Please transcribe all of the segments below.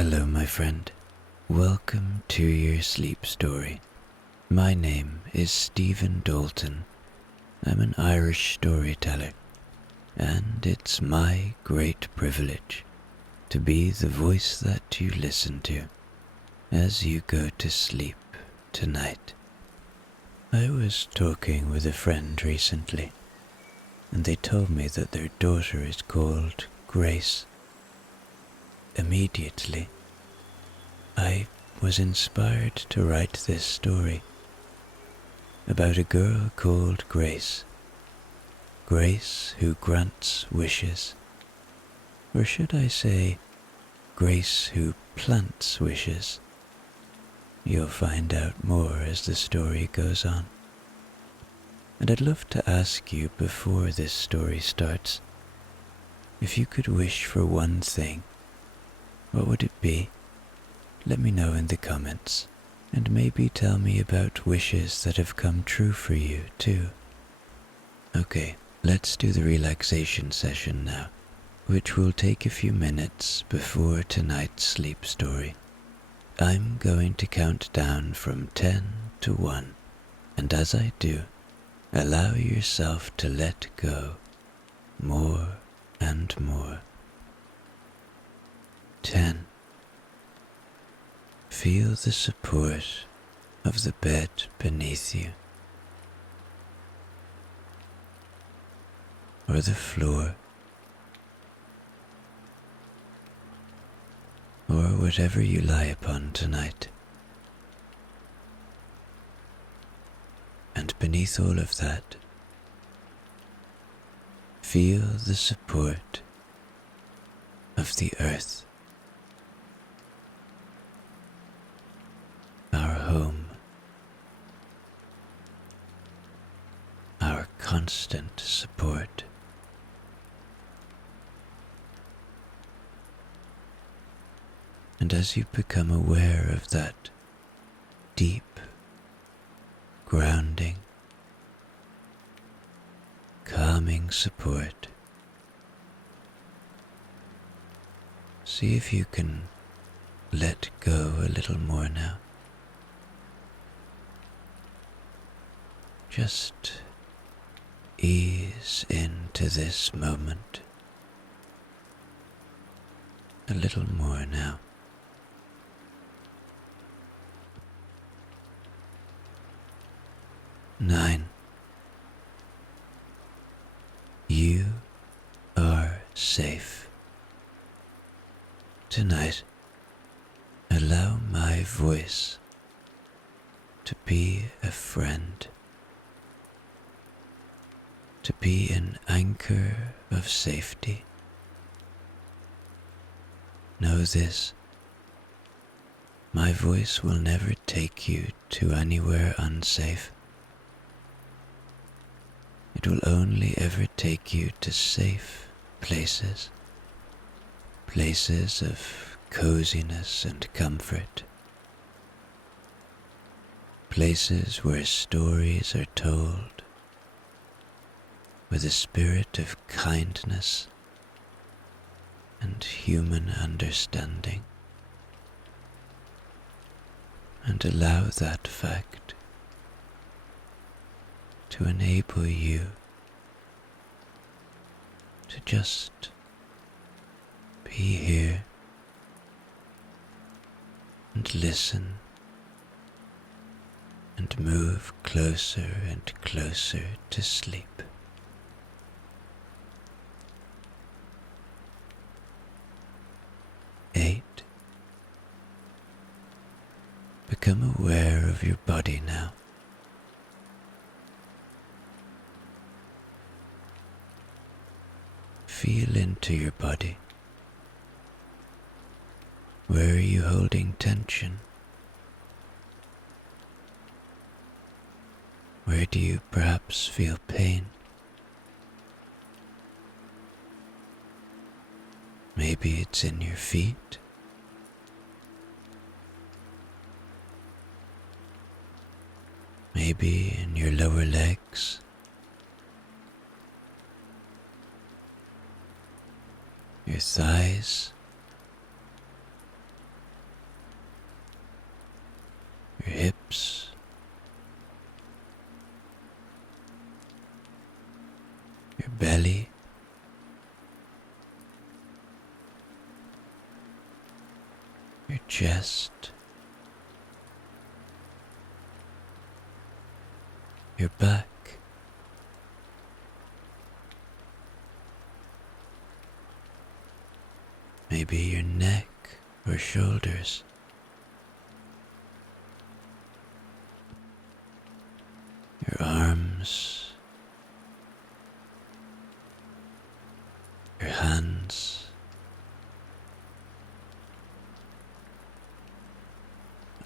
Hello, my friend. Welcome to your sleep story. My name is Stephen Dalton. I'm an Irish storyteller, and it's my great privilege to be the voice that you listen to as you go to sleep tonight. I was talking with a friend recently, and they told me that their daughter is called Grace. Immediately, I was inspired to write this story about a girl called Grace. Grace who grants wishes. Or should I say, Grace who plants wishes. You'll find out more as the story goes on. And I'd love to ask you before this story starts, if you could wish for one thing, what would it be? Let me know in the comments, and maybe tell me about wishes that have come true for you too. Okay, let's do the relaxation session now, which will take a few minutes before tonight's sleep story. I'm going to count down from 10 to 1, and as I do, allow yourself to let go more and more. 10. Feel the support of the bed beneath you, or the floor, or whatever you lie upon tonight. And beneath all of that, feel the support of the earth, our home, our constant support. And as you become aware of that deep, grounding, calming support, see if you can let go a little more now. Just ease into this moment a little more now. 9. You are safe. Tonight, allow my voice to be a friend, to be an anchor of safety. Know this, my voice will never take you to anywhere unsafe. It will only ever take you to safe places, places of coziness and comfort, places where stories are told with a spirit of kindness and human understanding. And allow that fact to enable you to just be here and listen and move closer and closer to sleep. 8. Become aware of your body now. Feel into your body. Where are you holding tension? Where do you perhaps feel pain? Maybe it's in your feet. Maybe in your lower legs. Your thighs, your hips, your belly, your chest, your back, maybe your neck or shoulders, your arms, your hands,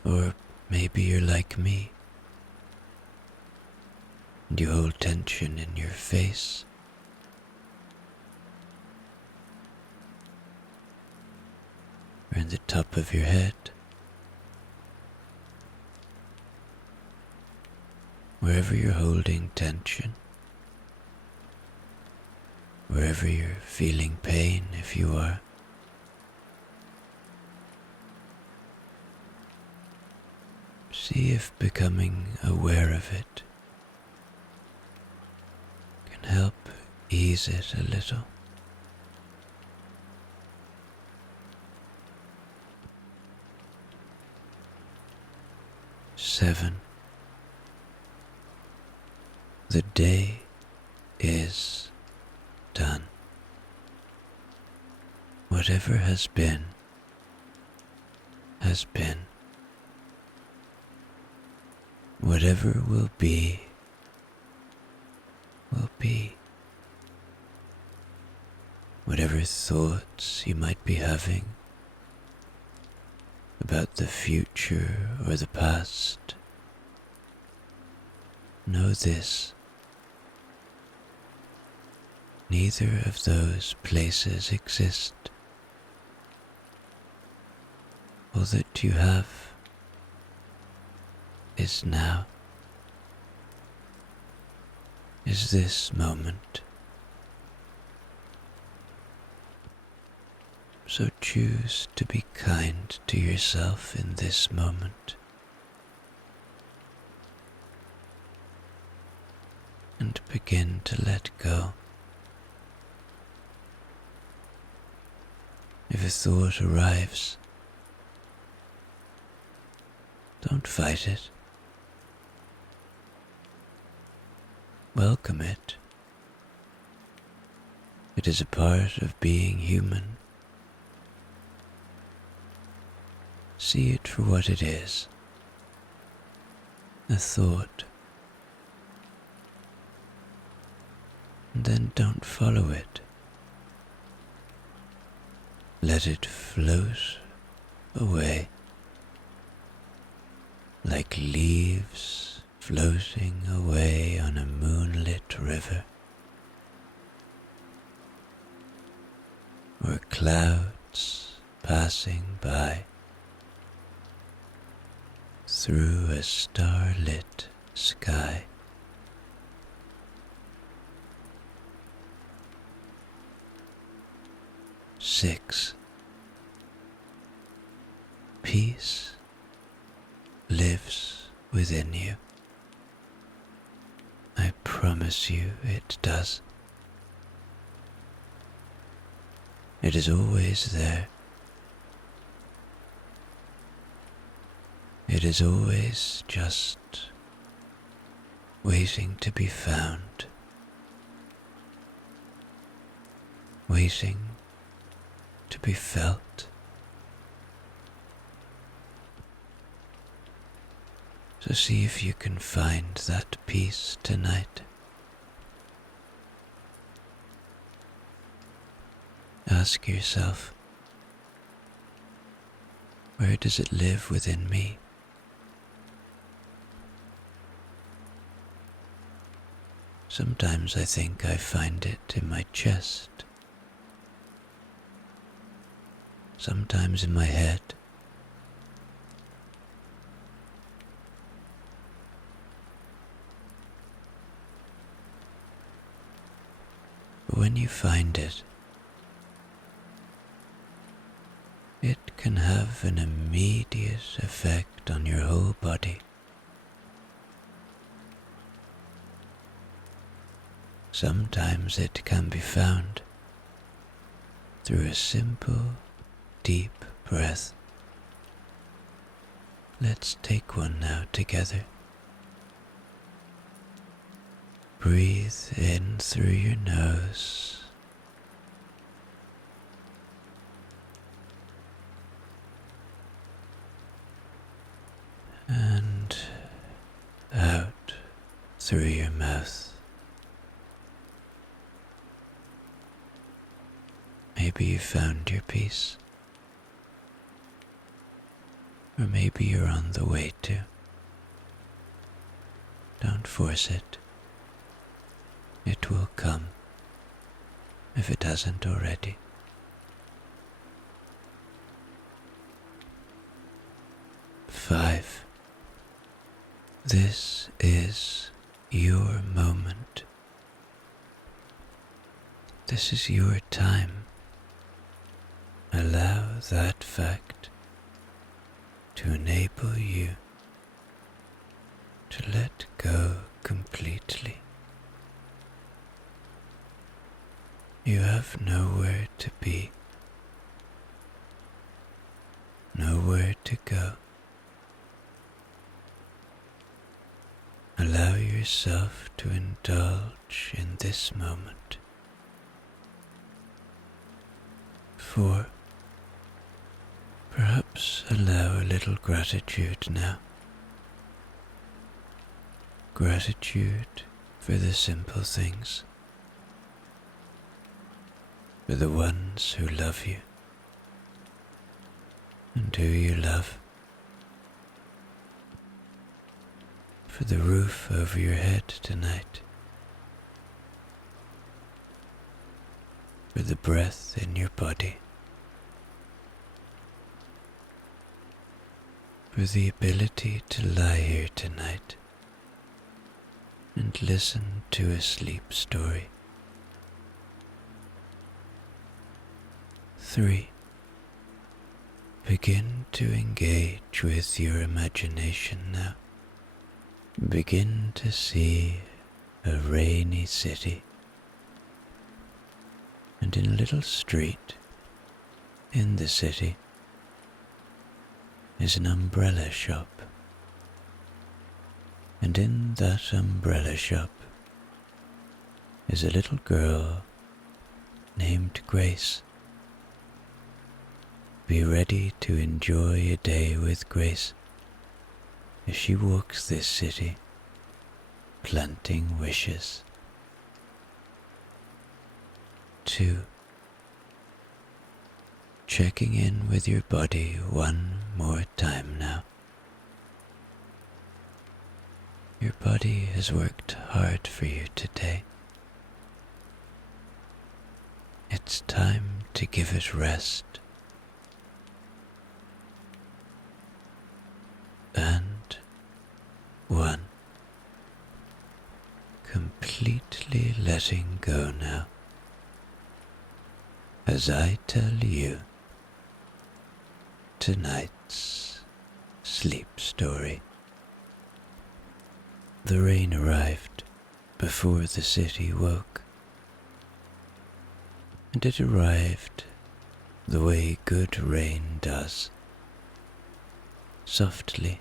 or maybe you're like me and you hold tension in your face, or in the top of your head, wherever you're holding tension, wherever you're feeling pain if you are. See if becoming aware of it can help ease it a little. Seven. The day is done. Whatever has been, has been. Whatever will be, will be. Whatever thoughts you might be having about the future or the past, know this: neither of those places exist. All that you have is now, is this moment. So choose to be kind to yourself in this moment, and begin to let go. If a thought arrives, don't fight it. Welcome it. It is a part of being human. See it for what it is, a thought. And then don't follow it. Let it float away, like leaves floating away on a moonlit river, or clouds passing by through a starlit sky. Six. Peace lives within you. I promise you it does. It is always there. It is always just waiting to be found, waiting to be felt. So see if you can find that peace tonight. Ask yourself, where does it live within me? Sometimes I think I find it in my chest, sometimes in my head. But when you find it, it can have an immediate effect on your whole body. Sometimes it can be found through a simple, deep breath. Let's take one now together. Breathe in through your nose and out through your mouth. Maybe you found your peace, or maybe you're on the way to. Don't force it. It will come, if it hasn't already. Five. This is your moment. This is your time. Allow that fact to enable you to let go completely. You have nowhere to be, nowhere to go. Allow yourself to indulge in this moment. 4. Perhaps allow a little gratitude now. Gratitude for the simple things, for the ones who love you and who you love, for the roof over your head tonight, for the breath in your body, for the ability to lie here tonight and listen to a sleep story. 3. Begin to engage with your imagination now. Begin to see a rainy city, and in a little street in the city is an umbrella shop, and in that umbrella shop is a little girl named Grace. Be ready to enjoy a day with Grace as she walks this city, planting wishes. 2. Checking in with your body one more time now. Your body has worked hard for you today. It's time to give it rest. And 1. Completely letting go now, as I tell you tonight's sleep story. The rain arrived before the city woke, and it arrived the way good rain does, softly,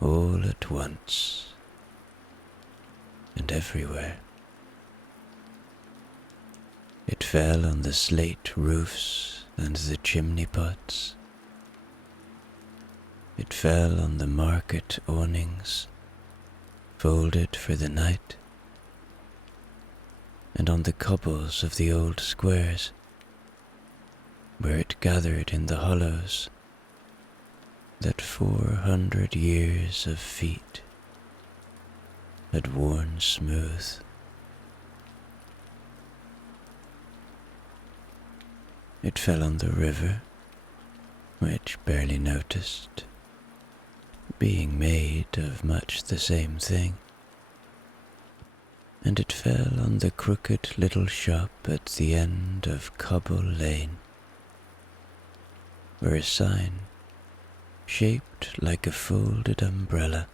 all at once, and everywhere. It fell on the slate roofs and the chimney pots. It fell on the market awnings, folded for the night, and on the cobbles of the old squares, where it gathered in the hollows that 400 years of feet had worn smooth. It fell on the river, which barely noticed, being made of much the same thing, and it fell on the crooked little shop at the end of Cobble Lane, for a sign shaped like a folded umbrella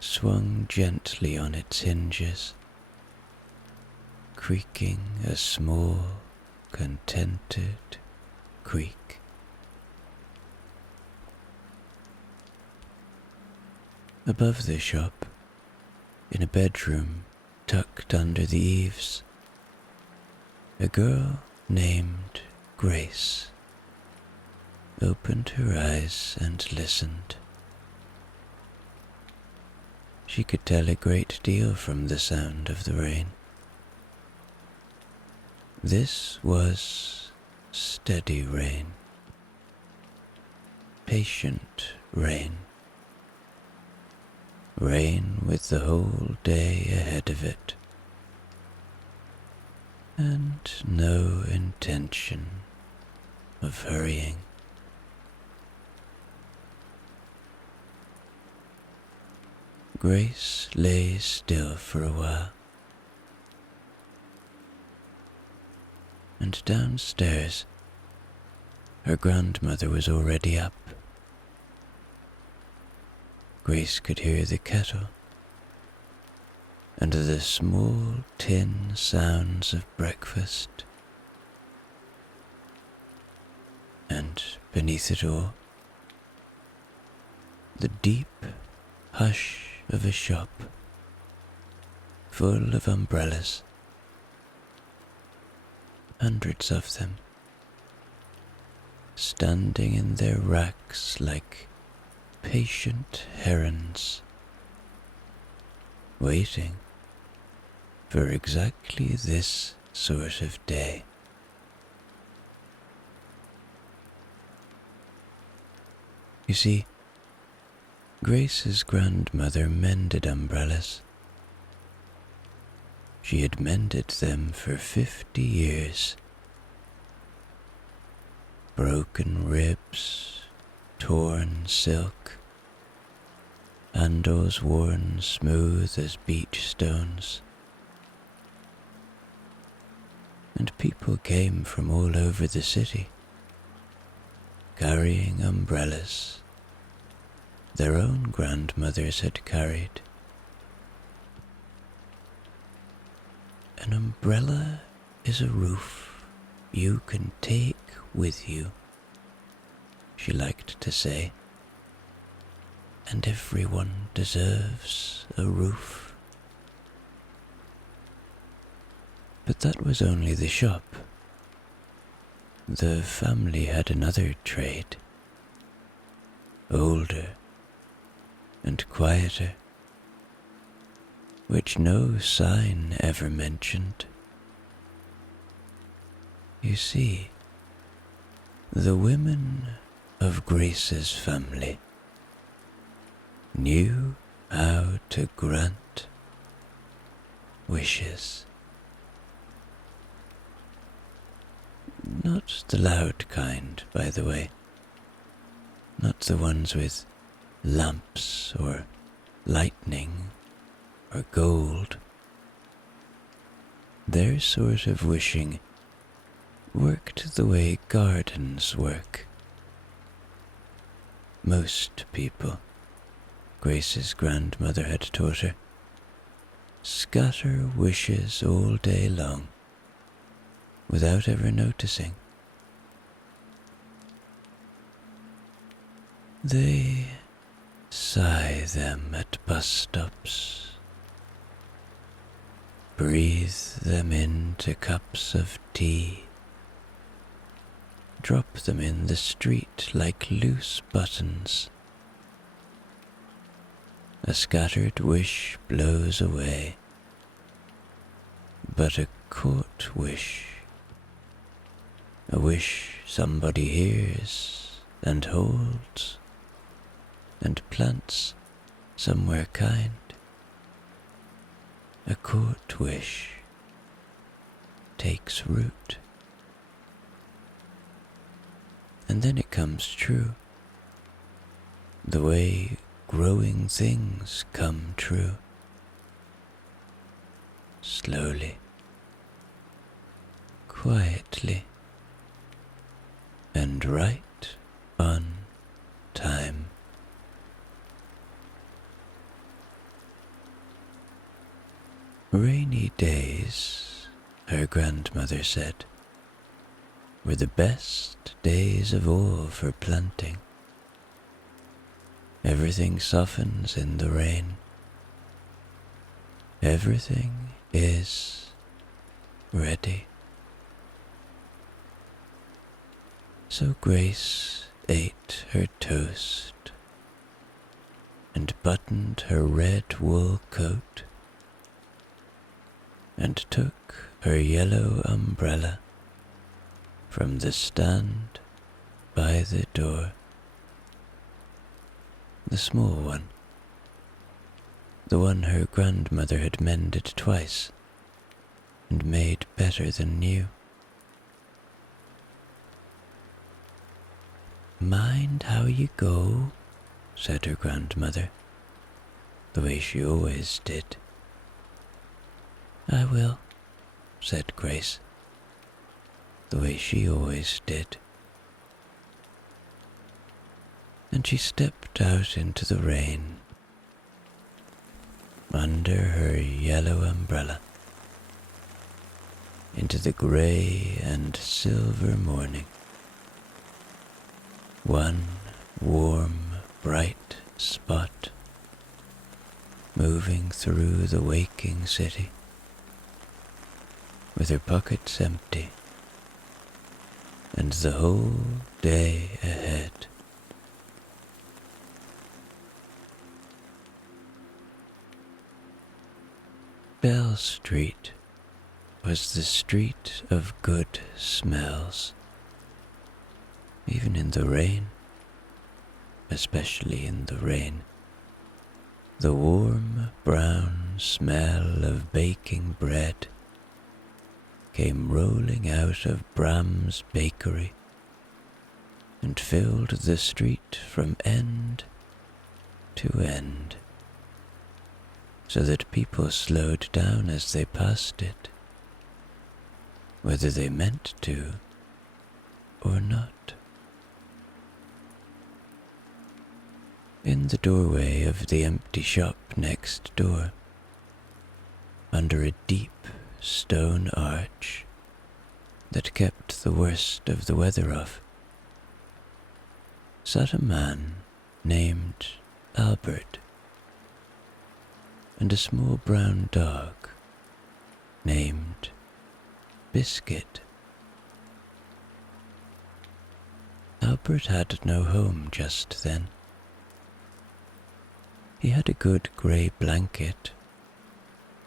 swung gently on its hinges, creaking a small, contented creak. Above the shop, in a bedroom tucked under the eaves, a girl named Grace opened her eyes and listened. She could tell a great deal from the sound of the rain. This was steady rain, patient rain, rain with the whole day ahead of it, and no intention of hurrying. Grace lay still for a while, and downstairs her grandmother was already up. Grace could hear the kettle and the small tin sounds of breakfast, and beneath it all, the deep hush of a shop full of umbrellas, hundreds of them, standing in their racks like patient herons, waiting for exactly this sort of day. You see, Grace's grandmother mended umbrellas. She had mended them for 50 years. Broken ribs, torn silk, handles worn smooth as beach stones. And people came from all over the city, carrying umbrellas their own grandmothers had carried. An umbrella is a roof you can take with you, she liked to say, and everyone deserves a roof. But that was only the shop. The family had another trade, older and quieter, which no sign ever mentioned. You see, the women of Grace's family knew how to grant wishes. Not the loud kind, by the way. Not the ones with lamps or lightning or gold. Their sort of wishing worked the way gardens work. Most people, Grace's grandmother had taught her, scatter wishes all day long without ever noticing. They sigh them at bus stops, breathe them into cups of tea, drop them in the street like loose buttons. A scattered wish blows away, but a caught wish, a wish somebody hears and holds and plants somewhere kind, a caught wish takes root. And then it comes true, the way growing things come true. Slowly, quietly, and right on time. Rainy days, her grandmother said, were the best days of all for planting. Everything softens in the rain. Everything is ready. So Grace ate her toast and buttoned her red wool coat and took her yellow umbrella from the stand by the door. The small one, the one her grandmother had mended twice and made better than new. "Mind how you go," said her grandmother, the way she always did. "I will," said Grace, the way she always did. And she stepped out into the rain, under her yellow umbrella, into the grey and silver morning. One warm, bright spot moving through the waking city, with her pockets empty and the whole day ahead. Bell Street was the street of good smells, even in the rain, especially in the rain. The warm brown smell of baking bread came rolling out of Bram's bakery and filled the street from end to end, so that people slowed down as they passed it, whether they meant to or not. In the doorway of the empty shop next door, under a deep stone arch that kept the worst of the weather off, sat a man named Albert and a small brown dog named Biscuit. Albert had no home just then. He had a good grey blanket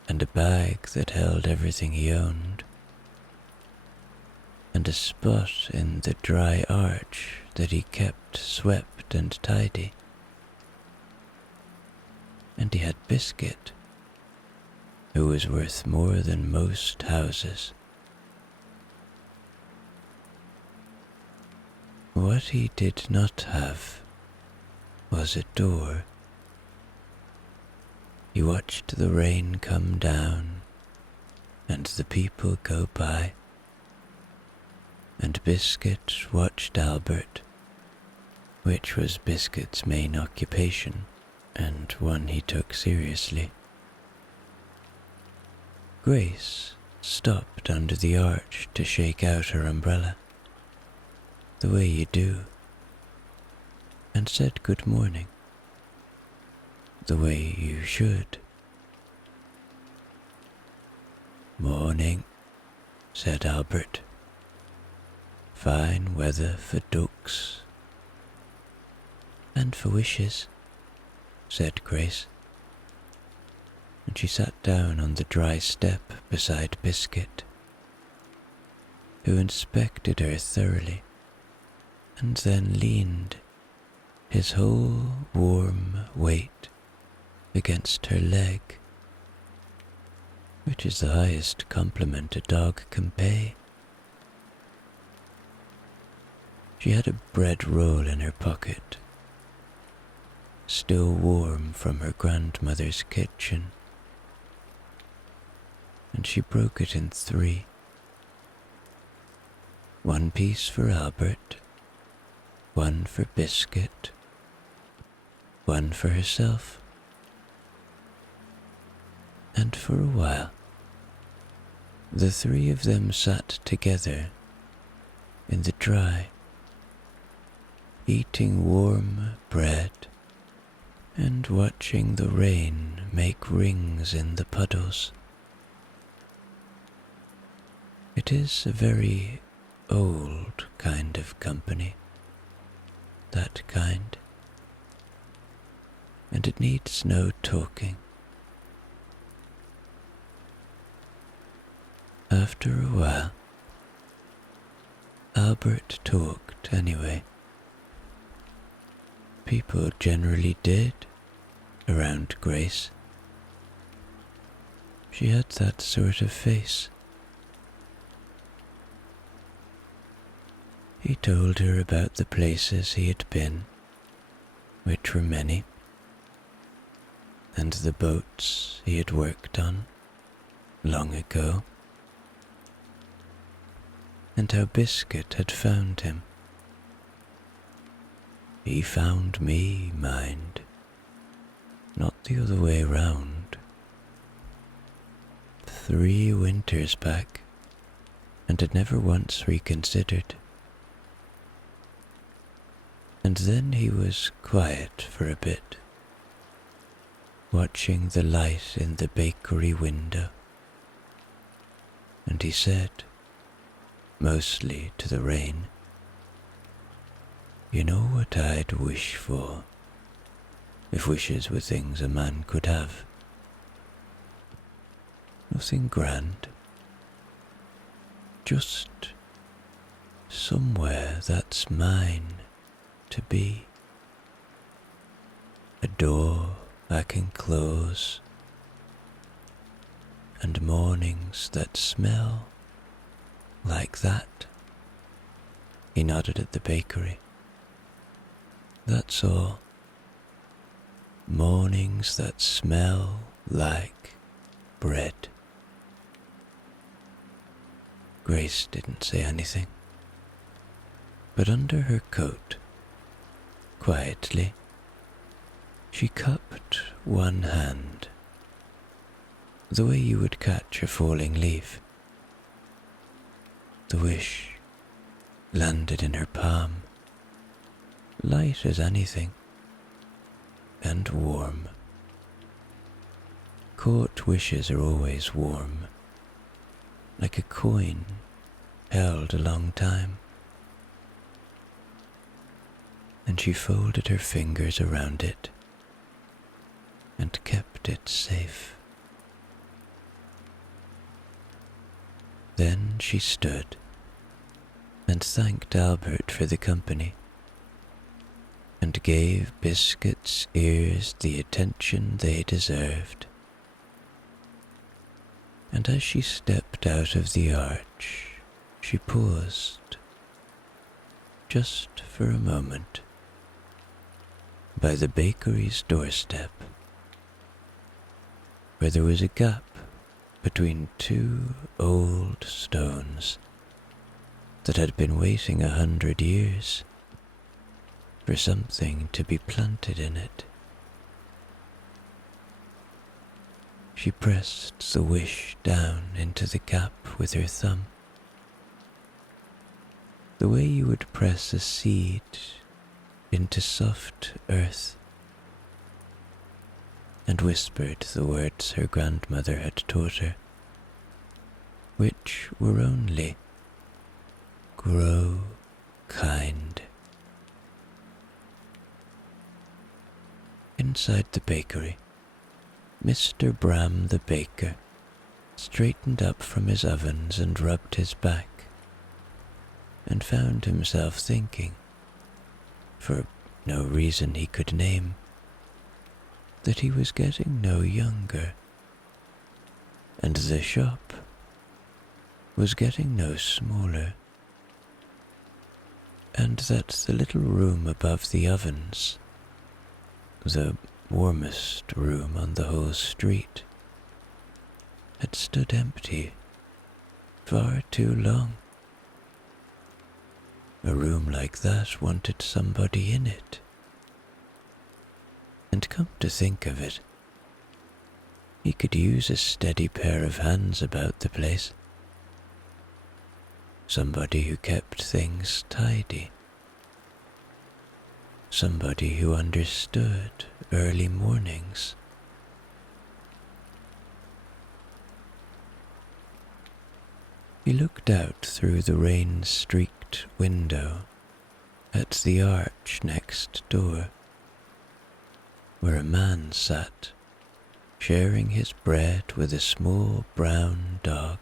and a bag that held everything he owned, and a spot in the dry arch that he kept swept and tidy. And he had Biscuit, who was worth more than most houses. What he did not have was a door. He watched the rain come down and the people go by, and Biscuit watched Albert, which was Biscuit's main occupation and one he took seriously. Grace stopped under the arch to shake out her umbrella, the way you do, and said good morning, the way you should. "Morning," said Albert. "Fine weather for ducks." "And for wishes," said Grace, and she sat down on the dry step beside Biscuit, who inspected her thoroughly and then leaned, his whole warm weight against her leg, which is the highest compliment a dog can pay. She had a bread roll in her pocket, still warm from her grandmother's kitchen, and she broke it in 3. One piece for Albert, one for Biscuit, one for herself, and for a while the three of them sat together in the dry, eating warm bread and watching the rain make rings in the puddles. It is a very old kind of company, that kind, and it needs no talking. After a while, Albert talked anyway. People generally did around Grace. She had that sort of face. He told her about the places he had been, which were many, and the boats he had worked on long ago, and how Biscuit had found him. He found me, mind, not the other way round. 3 winters back, and had never once reconsidered. And then he was quiet for a bit, watching the light in the bakery window, and he said, mostly to the rain, "You know what I'd wish for, if wishes were things a man could have? Nothing grand, just somewhere that's mine to be. A door I can close, and mornings that smell like that." He nodded at the bakery. "That's all. Mornings that smell like bread." Grace didn't say anything, but under her coat, quietly, she cupped one hand, the way you would catch a falling leaf. The wish landed in her palm, light as anything, and warm. Court wishes are always warm, like a coin held a long time. And she folded her fingers around it and kept it safe. Then she stood and thanked Albert for the company, and gave Biscuit's ears the attention they deserved. And as she stepped out of the arch, she paused, just for a moment, by the bakery's doorstep, where there was a gap between 2 old stones that had been waiting 100 years for something to be planted in it. She pressed the wish down into the gap with her thumb, the way you would press a seed into soft earth, and whispered the words her grandmother had taught her, which were only, "Grow kind." Inside the bakery, Mr. Bram the baker straightened up from his ovens and rubbed his back, and found himself thinking, for no reason he could name, that he was getting no younger, and the shop was getting no smaller, and that the little room above the ovens, the warmest room on the whole street, had stood empty far too long. A room like that wanted somebody in it. And come to think of it, he could use a steady pair of hands about the place. Somebody who kept things tidy. Somebody who understood early mornings. He looked out through the rain-streaked window at the arch next door, where a man sat, sharing his bread with a small brown dog.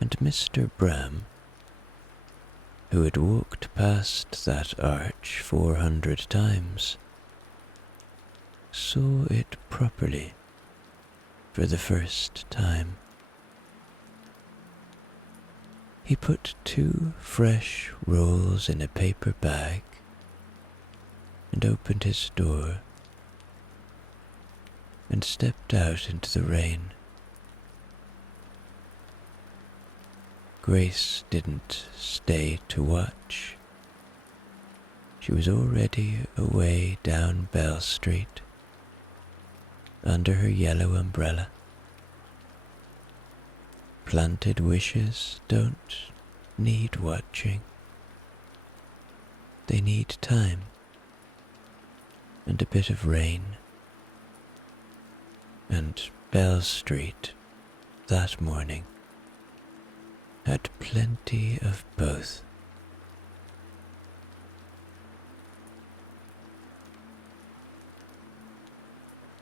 And Mr. Bram, who had walked past that arch 400 times, saw it properly for the first time. He put 2 fresh rolls in a paper bag and opened his door and stepped out into the rain. Grace didn't stay to watch. She was already away down Bell Street, under her yellow umbrella. Planted wishes don't need watching. They need time and a bit of rain. And Bell Street that morning had plenty of both.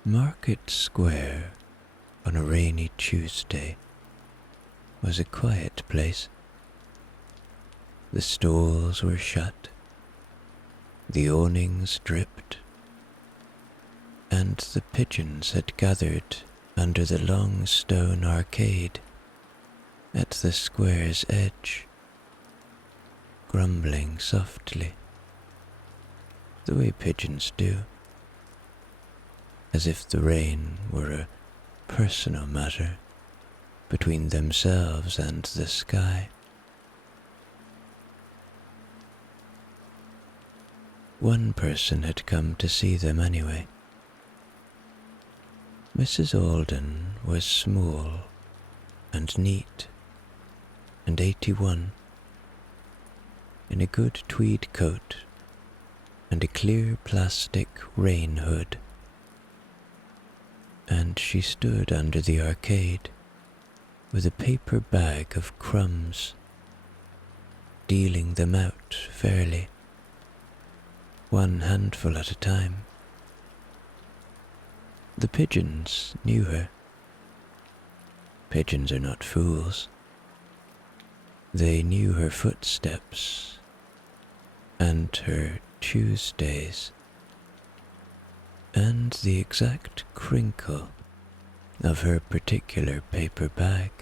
Market Square on a rainy Tuesday was a quiet place. The stalls were shut, the awnings dripped, and the pigeons had gathered under the long stone arcade at the square's edge, grumbling softly, the way pigeons do, as if the rain were a personal matter between themselves and the sky. One person had come to see them anyway. Mrs. Alden was small and neat and 81, in a good tweed coat and a clear plastic rain hood, and she stood under the arcade with a paper bag of crumbs, dealing them out fairly, 1 handful at a time. The pigeons knew her. Pigeons are not fools. They knew her footsteps and her Tuesdays and the exact crinkle of her particular paper bag,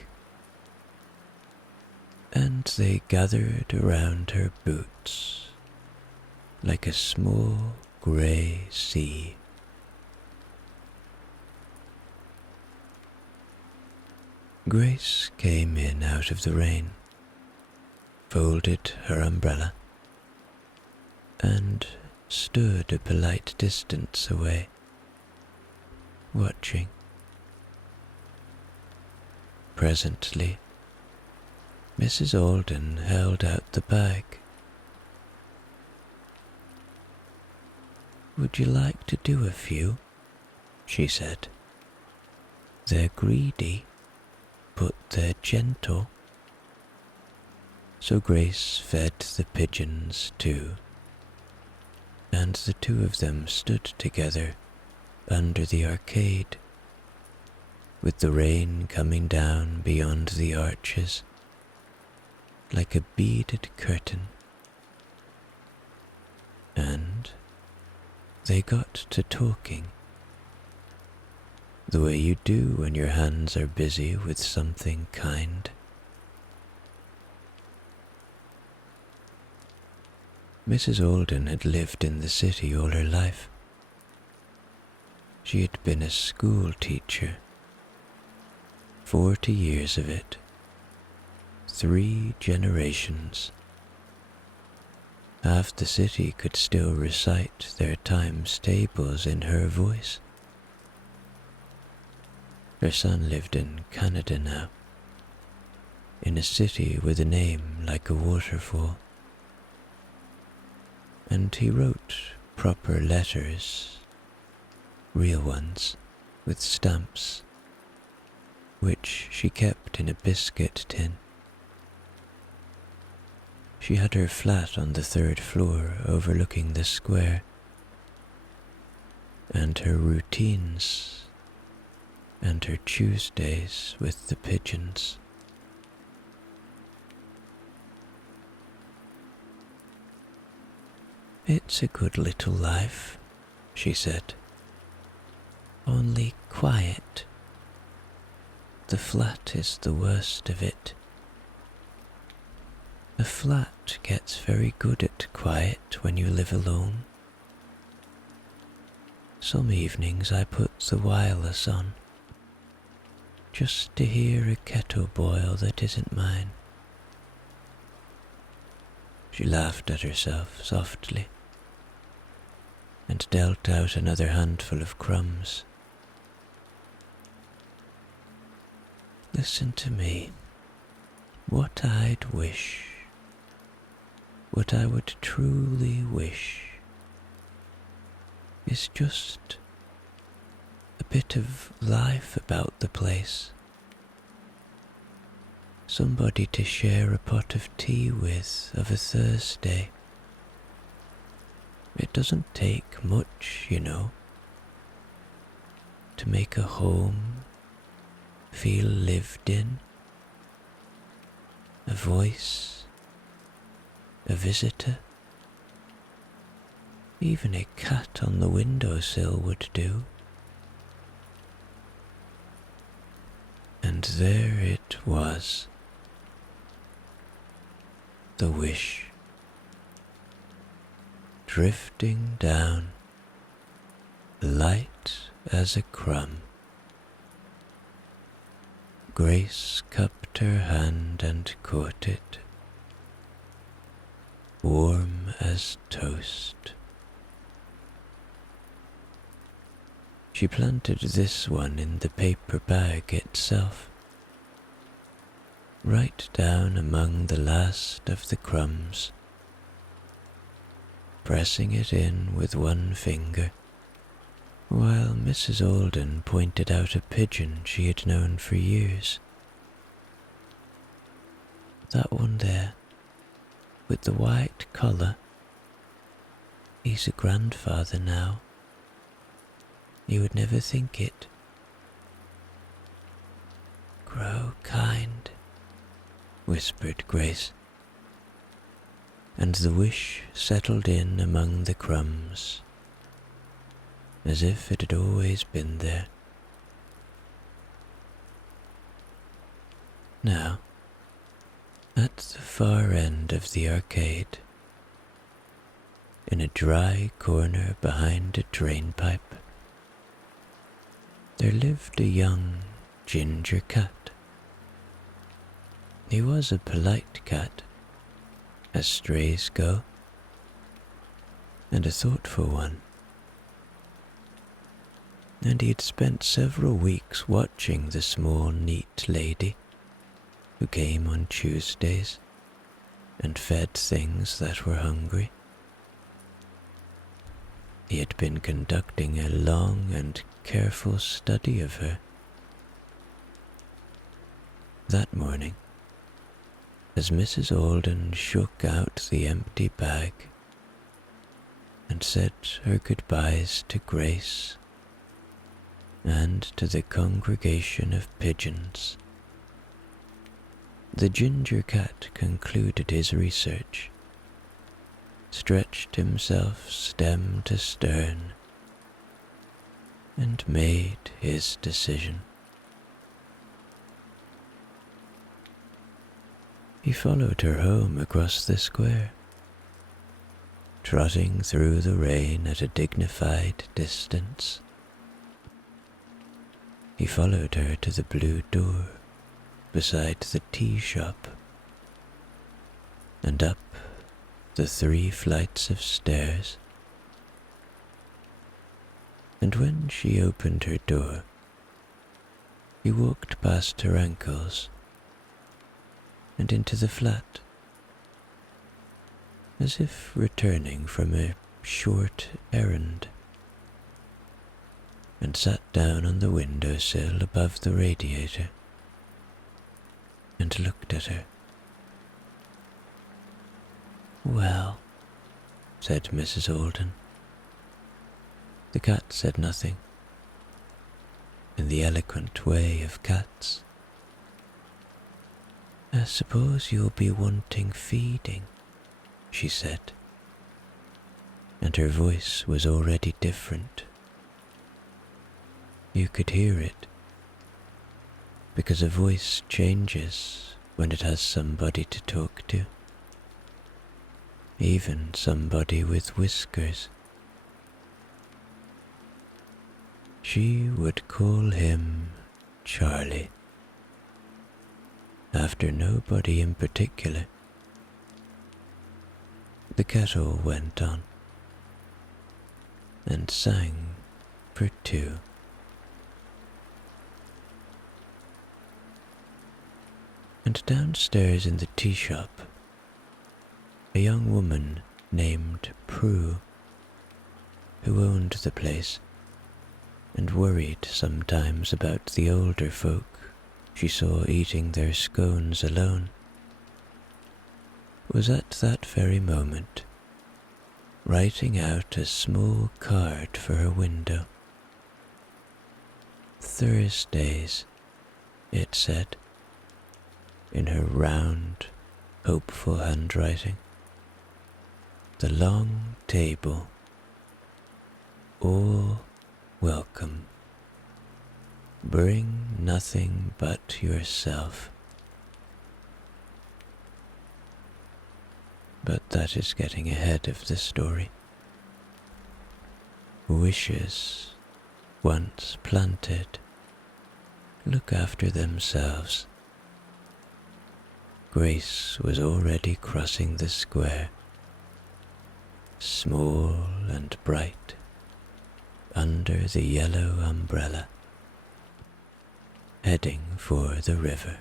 and they gathered around her boots like a small grey sea. Grace came in out of the rain, folded her umbrella, and stood a polite distance away, watching. Presently, Mrs. Alden held out the bag. "Would you like to do a few?" she said. "They're greedy, but they're gentle." So Grace fed the pigeons too, and the 2 of them stood together under the arcade, with the rain coming down beyond the arches like a beaded curtain. And they got to talking, the way you do when your hands are busy with something kind. Mrs. Alden had lived in the city all her life. She had been a school teacher, 40 years of it, 3 generations half the city could still recite their times tables in her voice. Her son lived in Canada now, in a city with a name like a waterfall, and he wrote proper letters, real ones, with stamps, which she kept in a biscuit tin. She had her flat on the third floor overlooking the square, and her routines, and her Tuesdays with the pigeons. "It's a good little life," she said, "only quiet. The flat is the worst of it. A flat gets very good at quiet when you live alone. Some evenings I put the wireless on, just to hear a kettle boil that isn't mine." She laughed at herself softly and dealt out another handful of crumbs. "Listen to me. What I'd wish, what I would truly wish, is just a bit of life about the place. Somebody to share a pot of tea with of a Thursday. It doesn't take much, you know, to make a home feel lived in. A voice, a visitor, even a cat on the windowsill would do." And there it was, the wish, drifting down, light as a crumb. Grace cupped her hand and caught it, warm as toast. She planted this one in the paper bag itself, right down among the last of the crumbs, pressing it in with one finger, while Mrs. Alden pointed out a pigeon she had known for years. "That one there, with the white collar, he's a grandfather now. You would never think it. Grow kind," whispered Grace, and the wish settled in among the crumbs, as if it had always been there. Now, at the far end of the arcade, in a dry corner behind a drain pipe, there lived a young ginger cat. He was a polite cat, as strays go, and a thoughtful one. And he had spent several weeks watching the small, neat lady who came on Tuesdays and fed things that were hungry. He had been conducting a long and careful study of her. That morning, as Mrs. Alden shook out the empty bag and said her goodbyes to Grace and to the congregation of pigeons, the ginger cat concluded his research, stretched himself stem to stern, and made his decision. He followed her home across the square, trotting through the rain at a dignified distance. He followed her to the blue door beside the tea shop, and up the 3 flights of stairs, and when she opened her door, he walked past her ankles and into the flat, as if returning from a short errand, and sat down on the windowsill above the radiator and looked at her. "Well," said Mrs. Alden. The cat said nothing, in the eloquent way of cats. "I suppose you'll be wanting feeding," she said, and her voice was already different. You could hear it, because a voice changes when it has somebody to talk to, even somebody with whiskers. She would call him Charlie, after nobody in particular. The kettle went on, and sang for 2. And downstairs in the tea shop, a young woman named Prue, who owned the place and worried sometimes about the older folk she saw eating their scones alone, was at that very moment writing out a small card for her window. "Thursdays," it said, in her round, hopeful handwriting. "The long table. All welcome. Bring nothing but yourself." But that is getting ahead of the story. Wishes, once planted, look after themselves. Grace was already crossing the square, small and bright, under the yellow umbrella, heading for the river.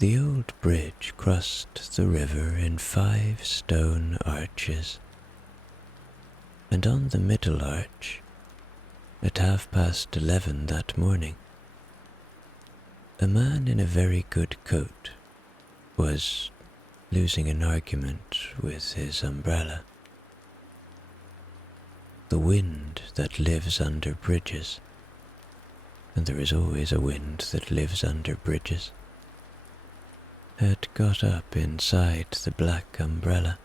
The old bridge crossed the river in 5 stone arches, and on the middle arch, at 11:30 that morning, a man in a very good coat was losing an argument with his umbrella. The wind that lives under bridges, and there is always a wind that lives under bridges, had got up inside the black umbrella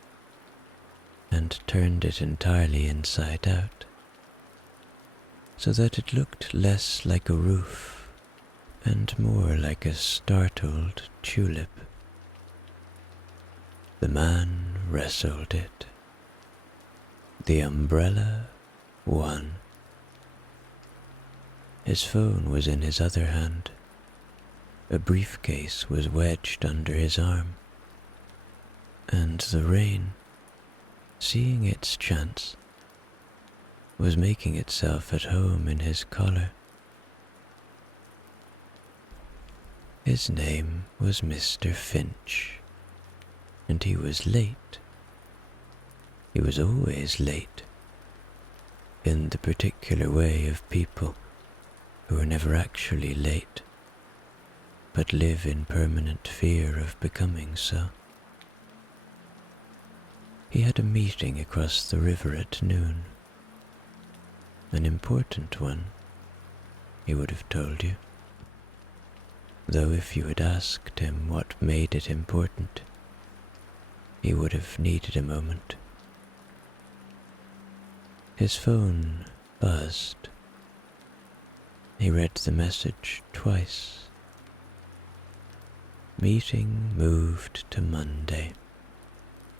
and turned it entirely inside out, so that it looked less like a roof and more like a startled tulip. The man wrestled it. The umbrella won. His phone was in his other hand. A briefcase was wedged under his arm, and the rain, seeing its chance, was making itself at home in his collar. His name was Mr. Finch, and he was late. He was always late, in the particular way of people who are never actually late, but live in permanent fear of becoming so. He had a meeting across the river at noon. An important one, he would have told you, though if you had asked him what made it important, he would have needed a moment. His phone buzzed. He read the message twice. Meeting moved to Monday.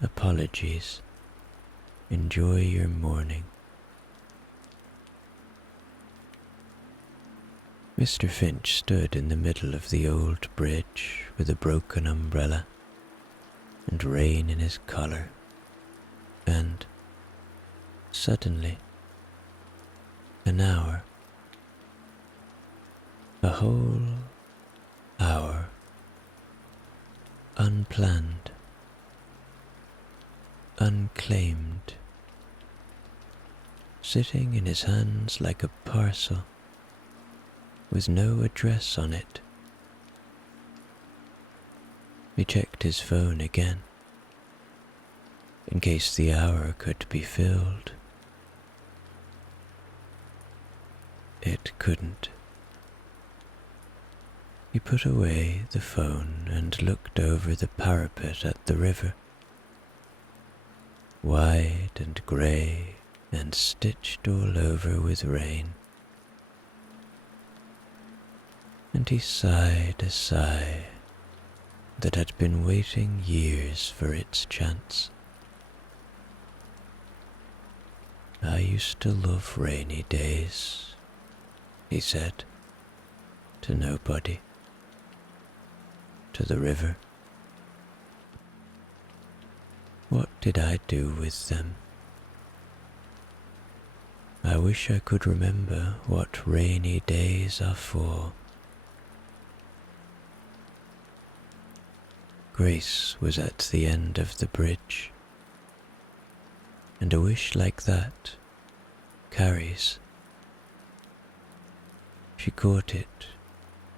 Apologies. Enjoy your morning. Mr. Finch stood in the middle of the old bridge with a broken umbrella and rain in his collar, and suddenly, an hour, a whole hour, unplanned, unclaimed, sitting in his hands like a parcel with no address on it. He checked his phone again, in case the hour could be filled. It couldn't. He put away the phone and looked over the parapet at the river, wide and grey and stitched all over with rain. And he sighed a sigh that had been waiting years for its chance. "I used to love rainy days," he said, to nobody, to the river. "What did I do with them? I wish I could remember what rainy days are for." Grace was at the end of the bridge, and a wish like that carries. She caught it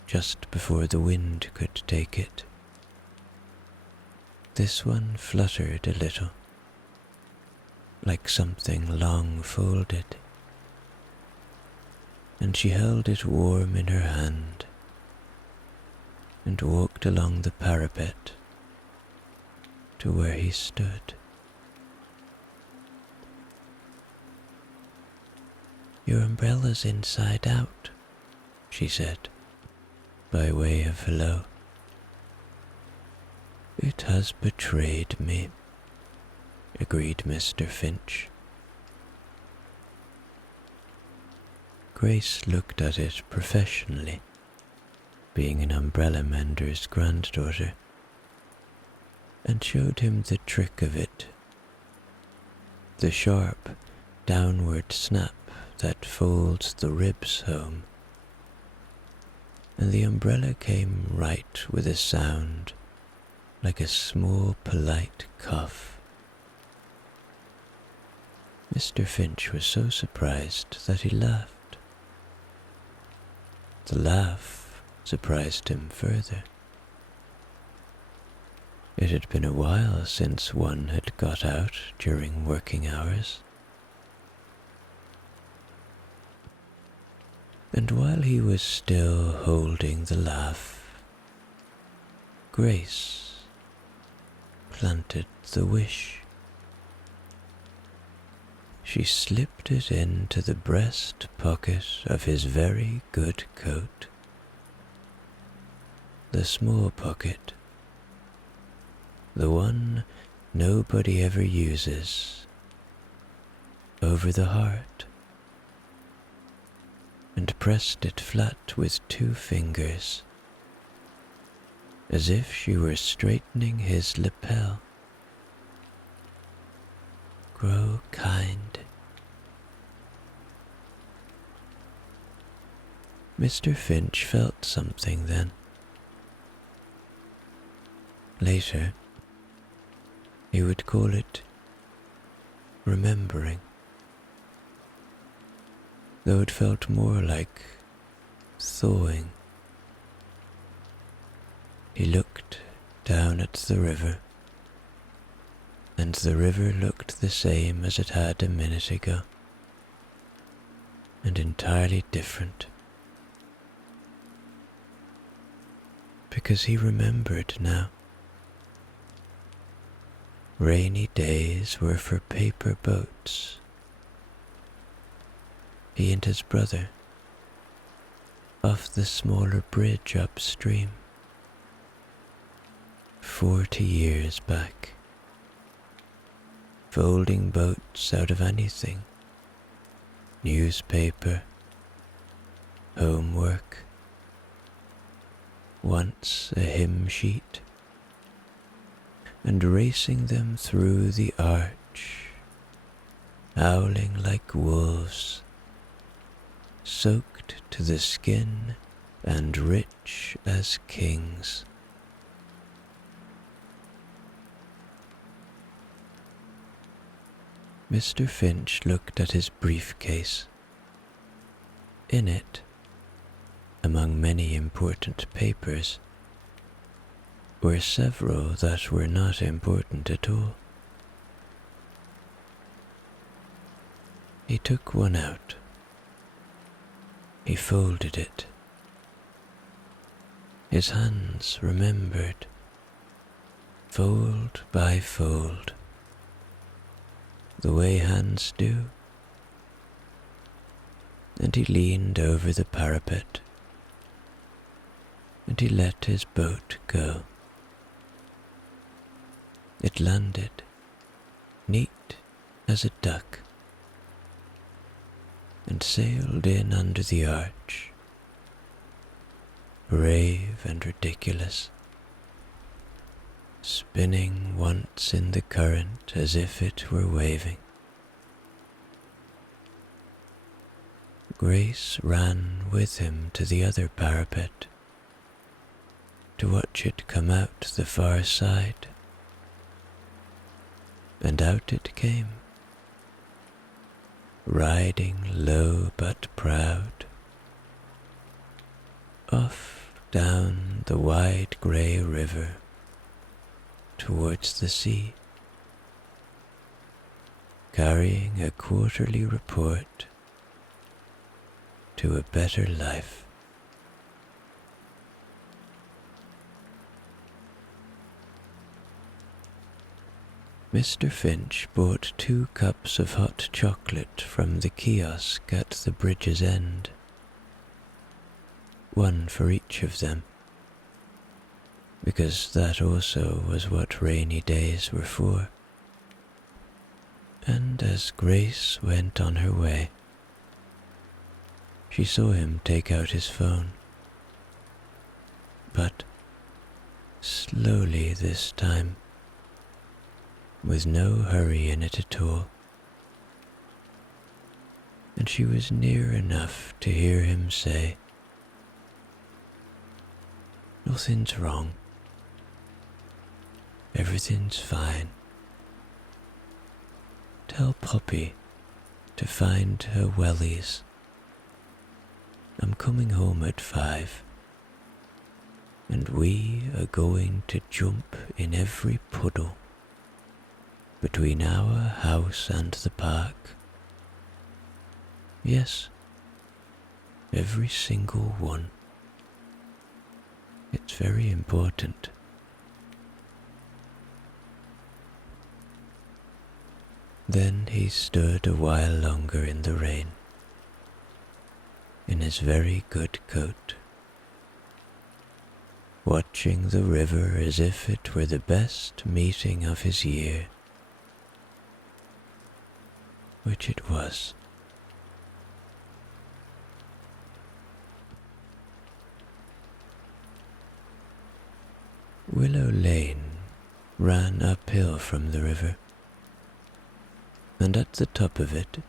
just before the wind could take it. This one fluttered a little, like something long folded, and she held it warm in her hand and walked along the parapet to where he stood. "Your umbrella's inside out," she said, by way of hello. "It has betrayed me," agreed Mr. Finch. Grace looked at it professionally, being an umbrella mender's granddaughter, and showed him the trick of it, the sharp, downward snap that folds the ribs home, and the umbrella came right with a sound like a small polite cough. Mr. Finch was so surprised that he laughed. The laugh surprised him further. It had been a while since one had got out during working hours. And while he was still holding the laugh, Grace planted the wish. She slipped it into the breast pocket of his very good coat, the small pocket, the one nobody ever uses, over the heart, and pressed it flat with 2 fingers, as if she were straightening his lapel. "Grow kind." Mr. Finch felt something then. Later, he would call it remembering, though it felt more like thawing. He looked down at the river, and the river looked the same as it had a minute ago, and entirely different. Because he remembered now. Rainy days were for paper boats. He and his brother, off the smaller bridge upstream, 40 years back, folding boats out of anything, newspaper, homework, once a hymn sheet, and racing them through the arch, howling like wolves, soaked to the skin and rich as kings. Mr. Finch looked at his briefcase. In it, among many important papers, were several that were not important at all. He took one out. He folded it. His hands remembered, fold by fold, the way hands do, and he leaned over the parapet, and he let his boat go. It landed, neat as a duck, and sailed in under the arch, brave and ridiculous, spinning once in the current as if it were waving. Grace ran with him to the other parapet to watch it come out the far side, and out it came, riding low but proud, off down the wide grey river towards the sea, carrying a quarterly report to a better life. Mr. Finch bought 2 cups of hot chocolate from the kiosk at the bridge's end, one for each of them, because that also was what rainy days were for. And as Grace went on her way, she saw him take out his phone, but slowly this time, with no hurry in it at all, and she was near enough to hear him say, "Nothing's wrong. Everything's fine. Tell Poppy to find her wellies. I'm coming home at 5, and we are going to jump in every puddle between our house and the park. Yes, every single one. It's very important." Then he stood a while longer in the rain, in his very good coat, watching the river as if it were the best meeting of his year, which it was. Willow Lane ran uphill from the river, and at the top of it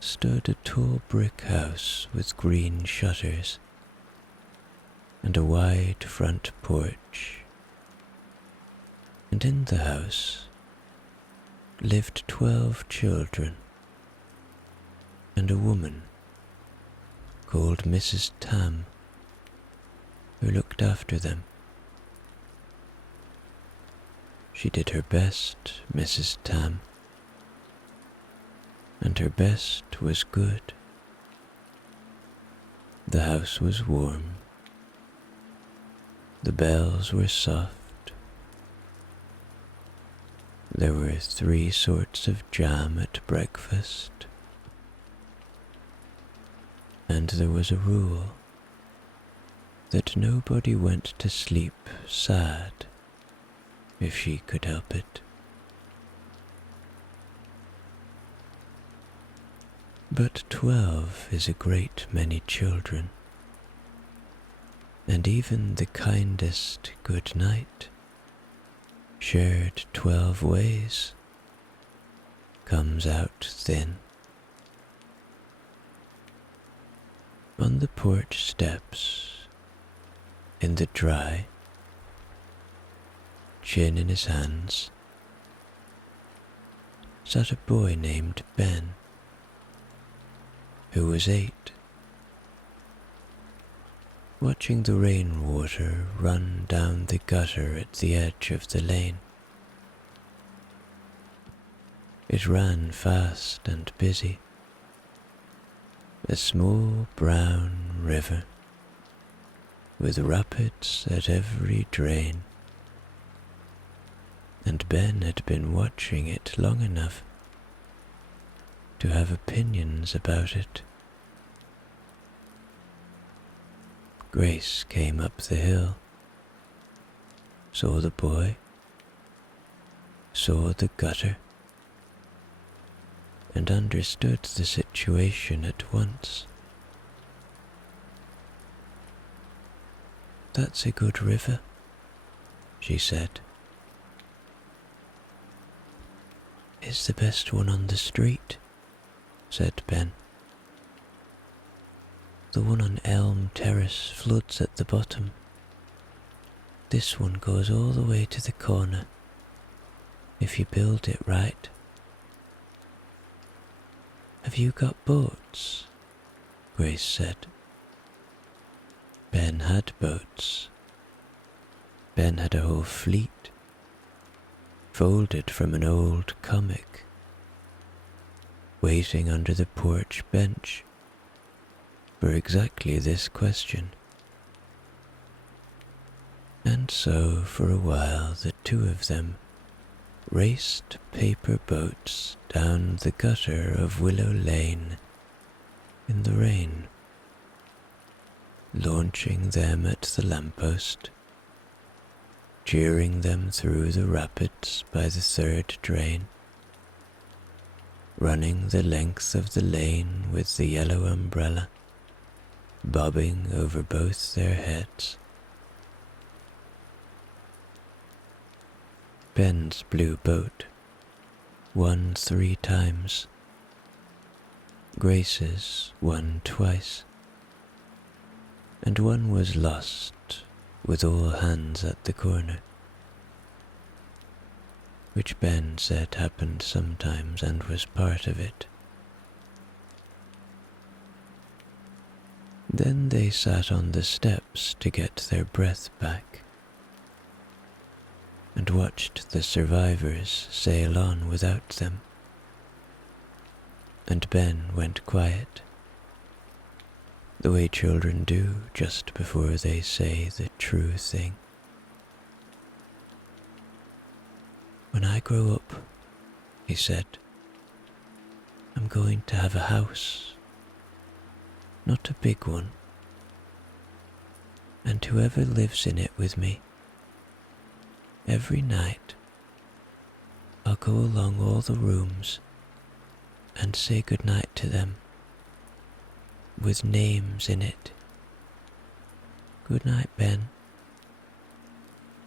stood a tall brick house with green shutters and a wide front porch, and in the house lived 12 children and a woman called Mrs. Tam, who looked after them. She did her best, Mrs. Tam, and her best was good. The house was warm. The bells were soft. There were 3 sorts of jam at breakfast, and there was a rule that nobody went to sleep sad if she could help it. But 12 is a great many children, and even the kindest good night, shared 12 ways, comes out thin. On the porch steps, in the dry, chin in his hands, sat a boy named Ben, who was 8, watching the rainwater run down the gutter at the edge of the lane. It ran fast and busy, a small brown river, with rapids at every drain, and Ben had been watching it long enough to have opinions about it. Grace came up the hill, saw the boy, saw the gutter, and understood the situation at once. "That's a good river," she said. "It's the best one on the street," said Ben. "The one on Elm Terrace floods at the bottom. This one goes all the way to the corner, if you build it right." "Have you got boats?" Grace said. Ben had boats. Ben had a whole fleet, folded from an old comic, waiting under the porch bench for exactly this question. And so for a while the two of them raced paper boats down the gutter of Willow Lane in the rain, launching them at the lamppost, cheering them through the rapids by the third drain, running the length of the lane with the yellow umbrella bobbing over both their heads. Ben's blue boat won 3 times. Grace's won twice, and one was lost with all hands at the corner, which Ben said happened sometimes and was part of it. Then they sat on the steps to get their breath back, and watched the survivors sail on without them, and Ben went quiet, the way children do just before they say the true thing. "When I grow up," he said, "I'm going to have a house, not a big one, and whoever lives in it with me, every night I'll go along all the rooms and say good night to them, with names in it. Good night, Ben.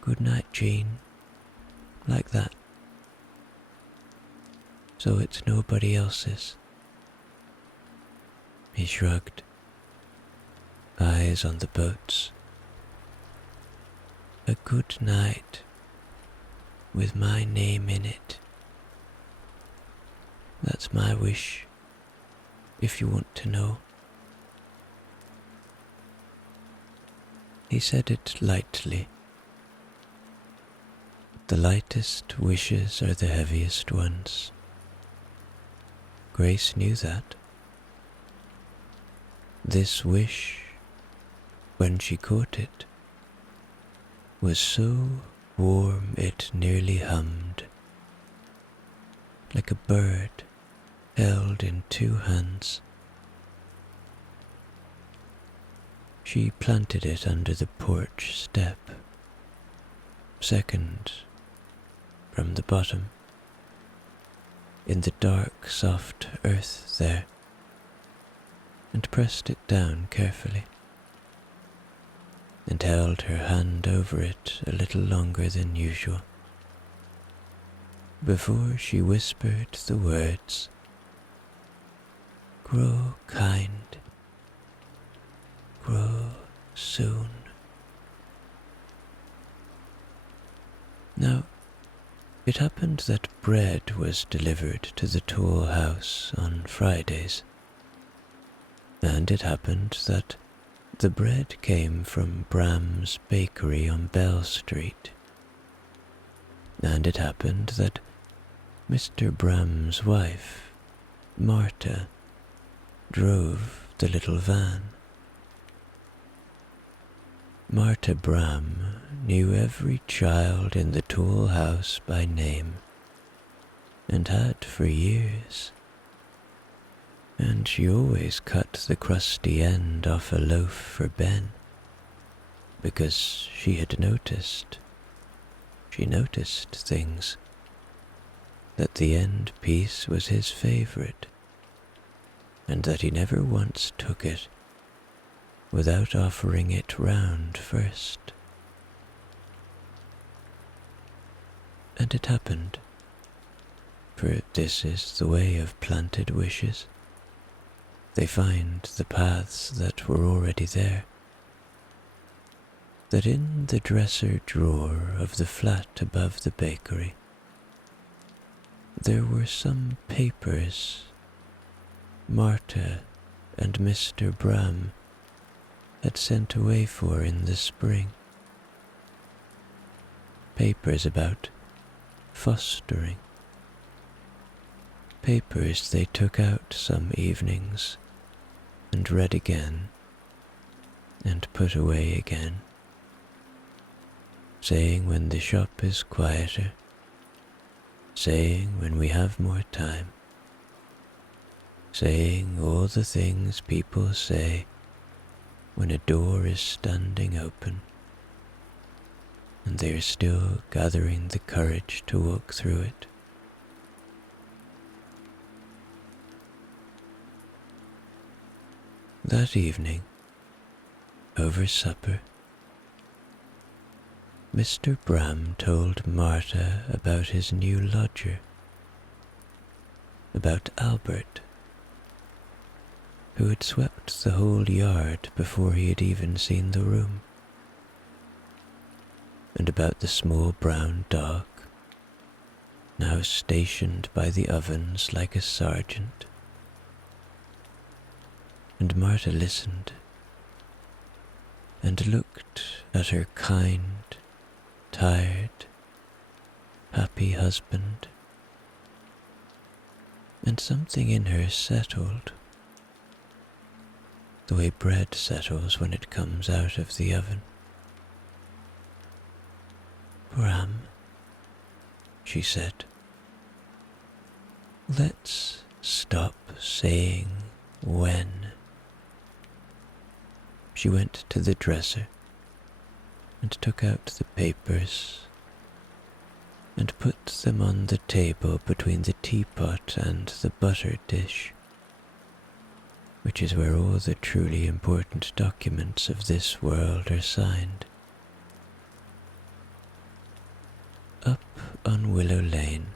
Good night, Jean," like that. So it's nobody else's. He shrugged, eyes on the boats. "A good night with my name in it. That's my wish, if you want to know." He said it lightly. The lightest wishes are the heaviest ones. Grace knew that. This wish, when she caught it, was so warm it nearly hummed, like a bird held in 2 hands. She planted it under the porch step, second from the bottom, in the dark, soft earth there, and pressed it down carefully. and held her hand over it a little longer than usual, before she whispered the words, "Grow kind, grow soon." Now, it happened that bread was delivered to the tall house on Fridays, and it happened that the bread came from Bram's bakery on Bell Street, and it happened that Mr. Bram's wife, Martha, drove the little van. Martha Bram knew every child in the tall house by name, and had for years, and she always cut the crusty end off a loaf for Ben, because she noticed things, that the end piece was his favorite, and that he never once took it without offering it round first. And it happened, for this is the way of planted wishes, they find the paths that were already there, that in the dresser drawer of the flat above the bakery there were some papers Martha and Mr. Bram had sent away for in the spring. Papers about fostering. Papers they took out some evenings and read again and put away again, saying when the shop is quieter, saying when we have more time, saying all the things people say when a door is standing open, and they are still gathering the courage to walk through it. That evening, over supper, Mr. Bram told Martha about his new lodger, about Albert, who had swept the whole yard before he had even seen the room, and about the small brown dog, now stationed by the ovens like a sergeant. And Martha listened, and looked at her kind, tired, happy husband, and something in her settled, the way bread settles when it comes out of the oven. "Bram," she said, "let's stop saying when." She went to the dresser and took out the papers and put them on the table between the teapot and the butter dish, which is where all the truly important documents of this world are signed. Up on Willow Lane,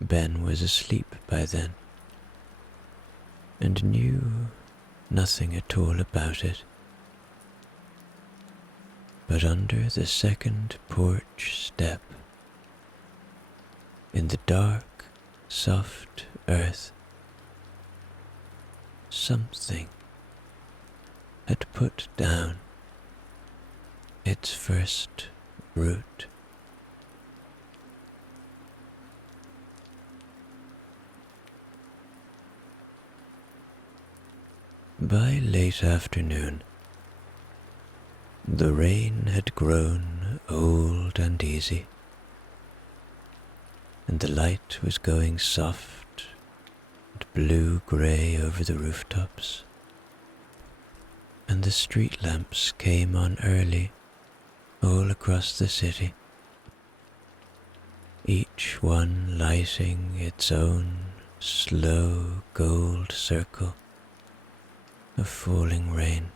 Ben was asleep by then, and knew nothing at all about it. But under the second porch step, in the dark, soft earth, something had put down its first root. By late afternoon, the rain had grown old and easy, and the light was going soft and blue-grey over the rooftops, and the street lamps came on early all across the city, each one lighting its own slow gold circle of falling rain.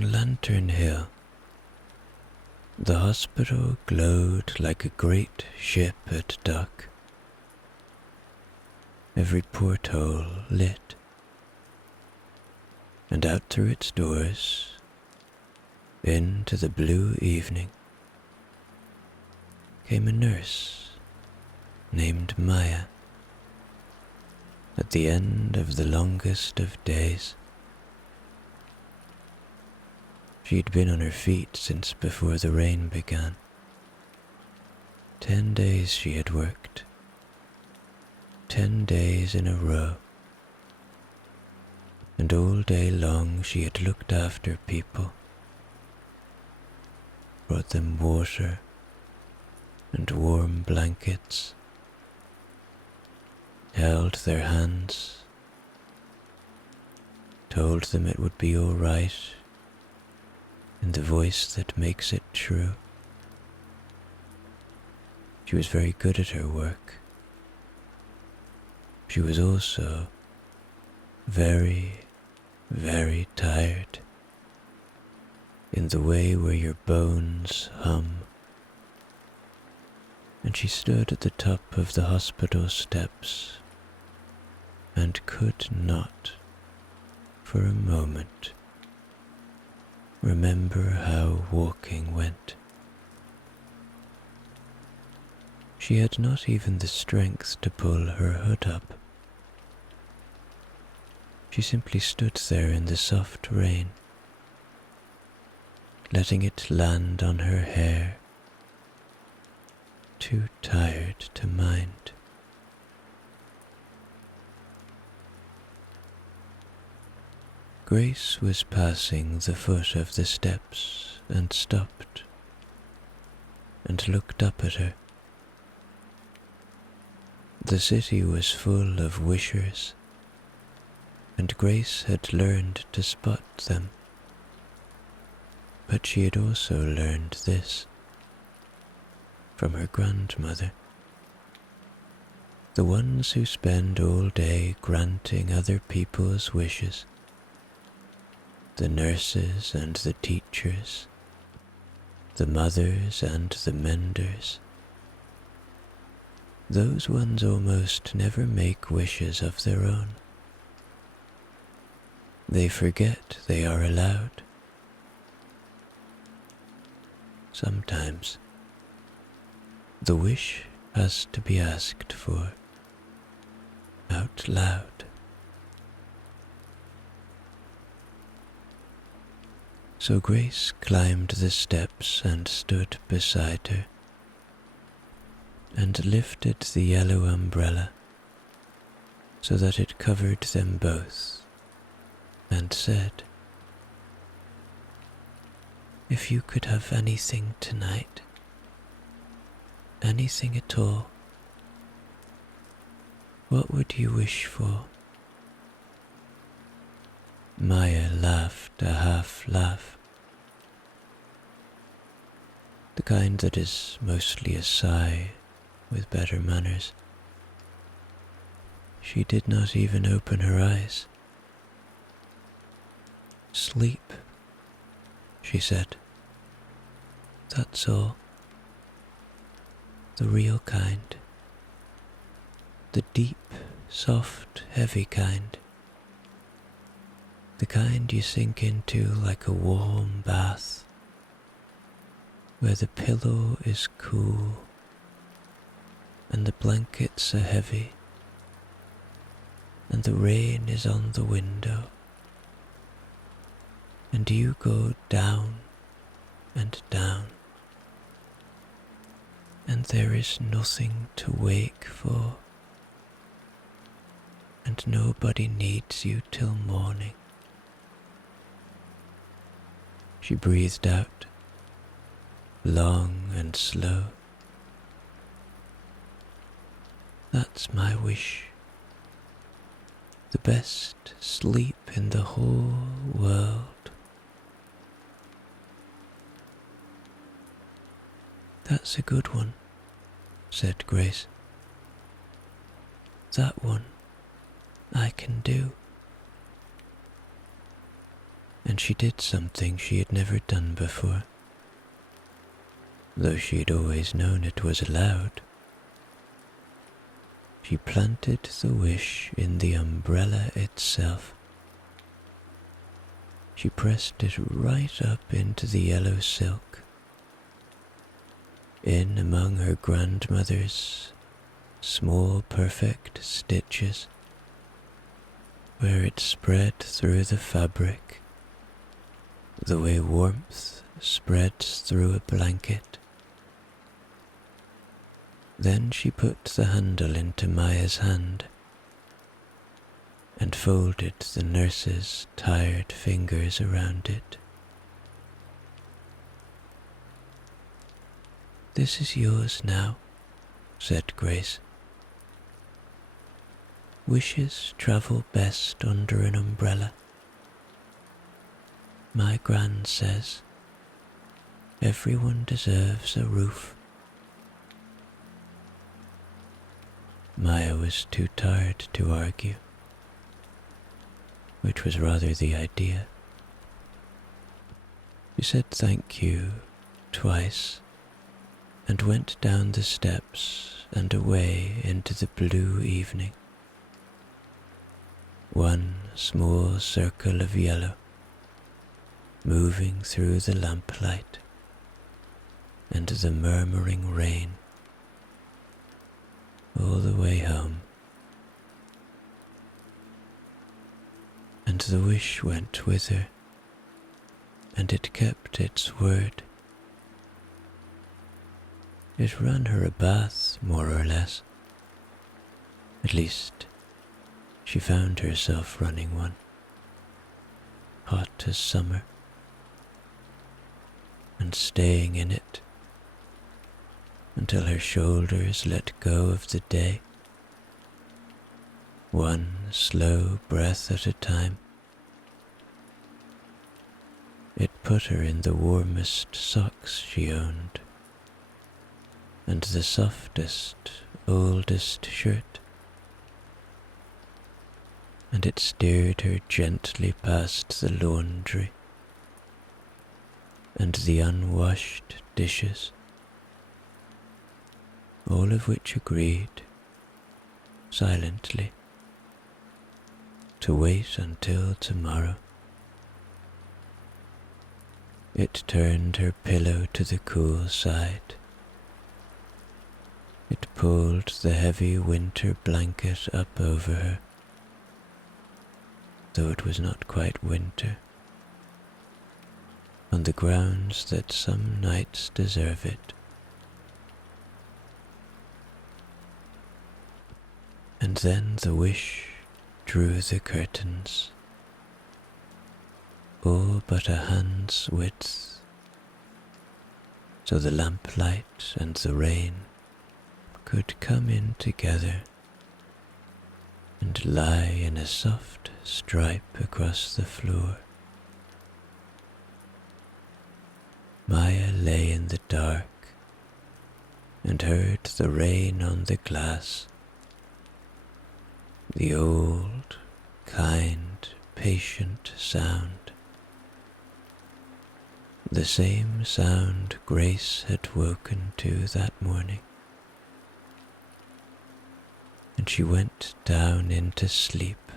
On Lantern Hill, the hospital glowed like a great ship at dock, every porthole lit, and out through its doors, into the blue evening, came a nurse named Maya. At the end of the longest of days, she'd been on her feet since before the rain began. 10 days she had worked, 10 days in a row, and all day long she had looked after people, brought them water and warm blankets, held their hands, told them it would be all right in the voice that makes it true. She was very good at her work. She was also very, very tired, in the way where your bones hum. And she stood at the top of the hospital steps and could not, for a moment, remember how walking went. She had not even the strength to pull her hood up. She simply stood there in the soft rain, letting it land on her hair, too tired to mind. Grace was passing the foot of the steps and stopped and looked up at her. The city was full of wishers, and Grace had learned to spot them. But she had also learned this from her grandmother. The ones who spend all day granting other people's wishes, the nurses and the teachers, the mothers and the menders, those ones almost never make wishes of their own. They forget they are allowed. Sometimes the wish has to be asked for out loud. So Grace climbed the steps and stood beside her, and lifted the yellow umbrella so that it covered them both, and said, "If you could have anything tonight, anything at all, what would you wish for?" Maya laughed a half laugh, the kind that is mostly a sigh with better manners. She did not even open her eyes. "Sleep," she said. "That's all. The real kind. The deep, soft, heavy kind. The kind you sink into like a warm bath, where the pillow is cool and the blankets are heavy and the rain is on the window, and you go down and down, and there is nothing to wake for, and nobody needs you till morning." She breathed out, long and slow. "That's my wish. The best sleep in the whole world." "That's a good one," said Grace. "That one I can do." And and she did something she had never done before, though she had always known it was allowed. She planted the wish in the umbrella itself. She pressed it right up into the yellow silk, in among her grandmother's small perfect stitches, where it spread through the fabric the way warmth spreads through a blanket. Then she put the handle into Maya's hand and folded the nurse's tired fingers around it. "This is yours now," said Grace. "Wishes travel best under an umbrella. My gran says everyone deserves a roof." Maya was too tired to argue, which was rather the idea. She said thank you twice and went down the steps and away into the blue evening. One small circle of yellow moving through the lamplight and the murmuring rain all the way home. And the wish went with her, and it kept its word. It ran her a bath, more or less. At least, she found herself running one, hot as summer, and staying in it until her shoulders let go of the day, one slow breath at a time. It put her in the warmest socks she owned, and the softest, oldest shirt, and it steered her gently past the laundry and the unwashed dishes, all of which agreed, silently, to wait until tomorrow. It turned her pillow to the cool side. It pulled the heavy winter blanket up over her, though it was not quite winter, on the grounds that some nights deserve it. And then the wish drew the curtains, all but a hand's width, so the lamplight and the rain could come in together and lie in a soft stripe across the floor. Maya lay in the dark and heard the rain on the glass, the old, kind, patient sound, the same sound Grace had woken to that morning. And she went down into sleep,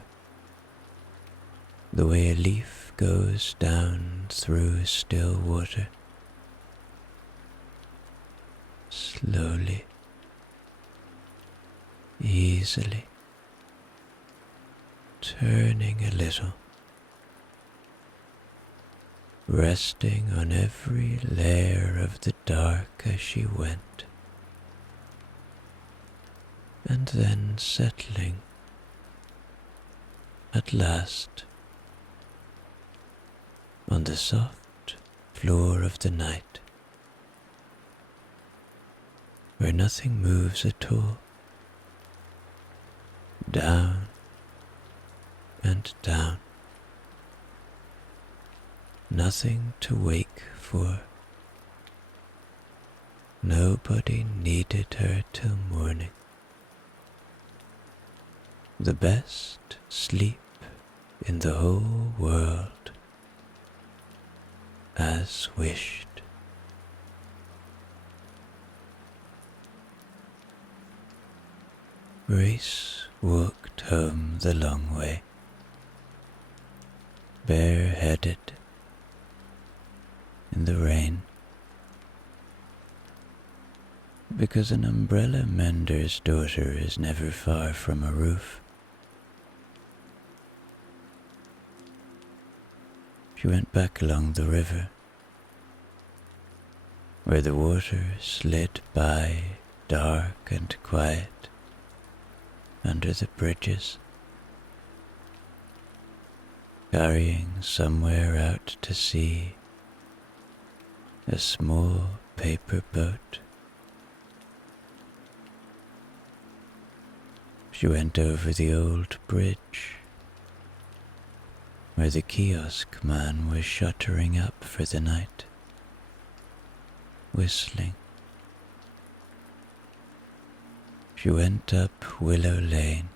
the way a leaf goes down through still water, slowly, easily, turning a little, resting on every layer of the dark as she went, and then settling, at last, on the soft floor of the night, where nothing moves at all, down and down, nothing to wake for. Nobody needed her till morning. The best sleep in the whole world as wished. Grace walked home the long way, bareheaded in the rain, because an umbrella mender's daughter is never far from a roof. She went back along the river, where the water slid by dark and quiet under the bridges, carrying somewhere out to sea a small paper boat. She went over the old bridge, where the kiosk man was shuttering up for the night, whistling. She went up Willow Lane,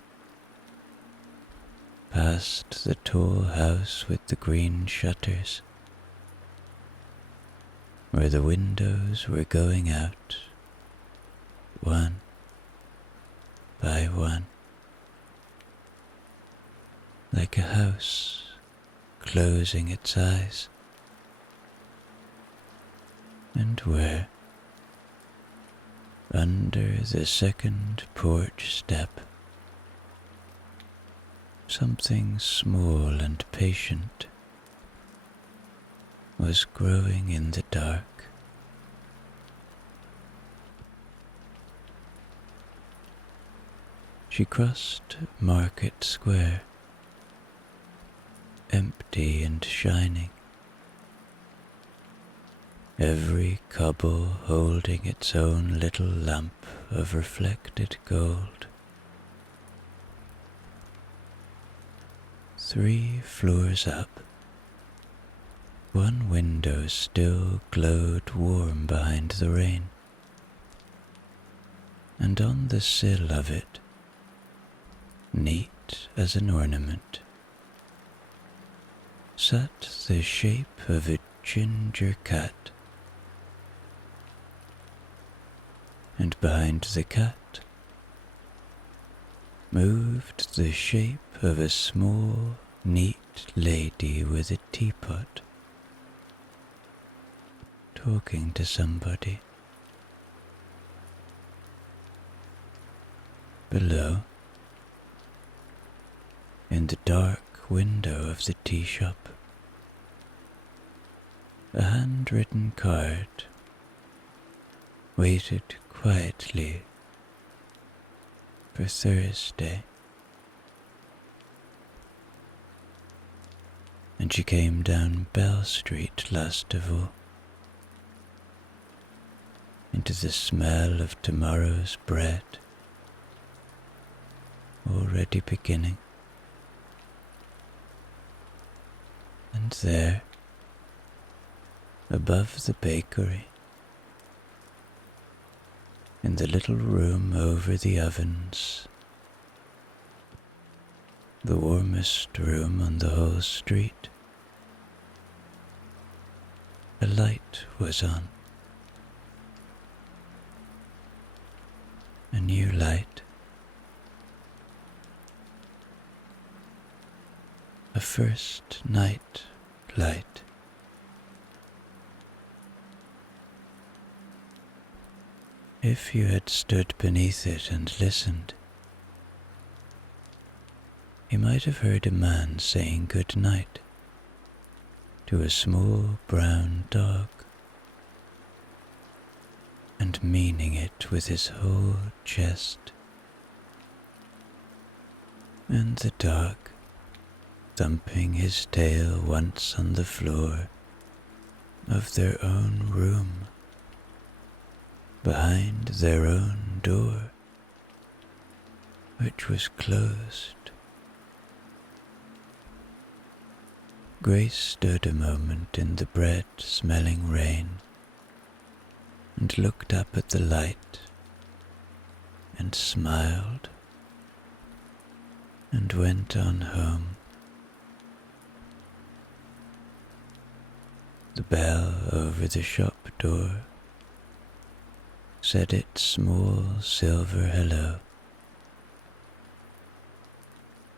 past the tall house with the green shutters, where the windows were going out, one by one, like a house closing its eyes, and where, under the second porch step, something small and patient was growing in the dark. She crossed Market Square, empty and shining, every cobble holding its own little lamp of reflected gold. 3 floors up, one window still glowed warm behind the rain, and on the sill of it, neat as an ornament, sat the shape of a ginger cat, and behind the cat moved the shape of a small, neat lady with a teapot, talking to somebody. Below, in the dark window of the tea shop, a handwritten card waited quietly for Thursday, and she came down Bell Street last of all, into the smell of tomorrow's bread, already beginning. And there, above the bakery, in the little room over the ovens, the warmest room on the whole street, a light was on, a new light, a first night light. If you had stood beneath it and listened, you might have heard a man saying good night to a small brown dog, and meaning it with his whole chest, and the dog thumping his tail once on the floor of their own room, behind their own door, which was closed. Grace stood a moment in the bread-smelling rain and looked up at the light and smiled and went on home. The bell over the shop door said its small silver hello.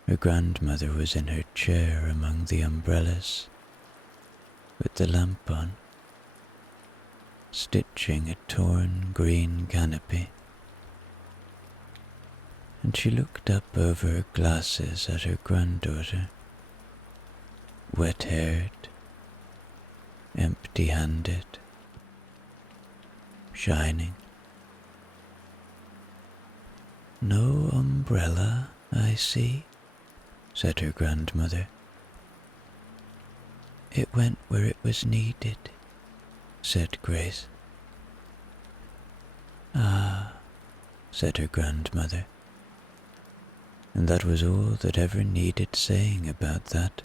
Her grandmother was in her chair among the umbrellas, with the lamp on, stitching a torn green canopy, and she looked up over her glasses at her granddaughter, wet-haired, empty-handed, shining. "No umbrella, I see," said her grandmother. "It went where it was needed," said Grace. "Ah," said her grandmother, and that was all that ever needed saying about that.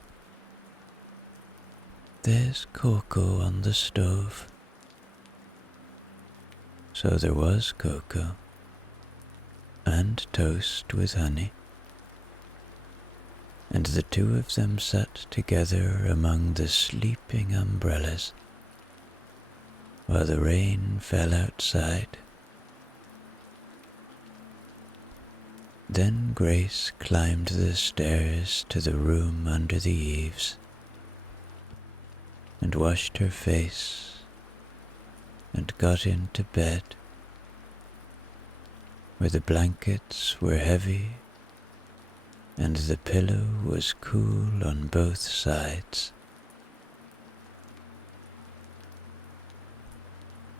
"There's cocoa on the stove." So there was cocoa, and toast with honey, and the two of them sat together among the sleeping umbrellas while the rain fell outside. Then Grace climbed the stairs to the room under the eaves and washed her face and got into bed, where the blankets were heavy and the pillow was cool on both sides.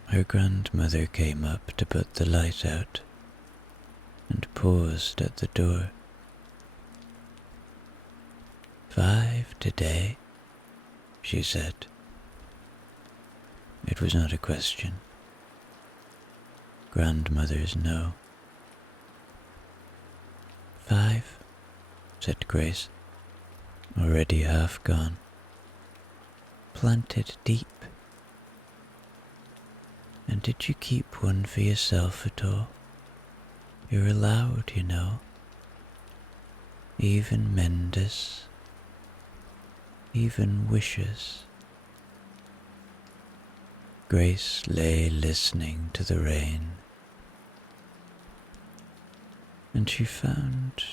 Her grandmother came up to put the light out and paused at the door. "5 today," she said. It was not a question. Grandmothers know. "5," said Grace, already half gone. "Planted deep. And did you keep one for yourself at all? You're allowed, you know. Even menders, even wishes." Grace lay listening to the rain, and she found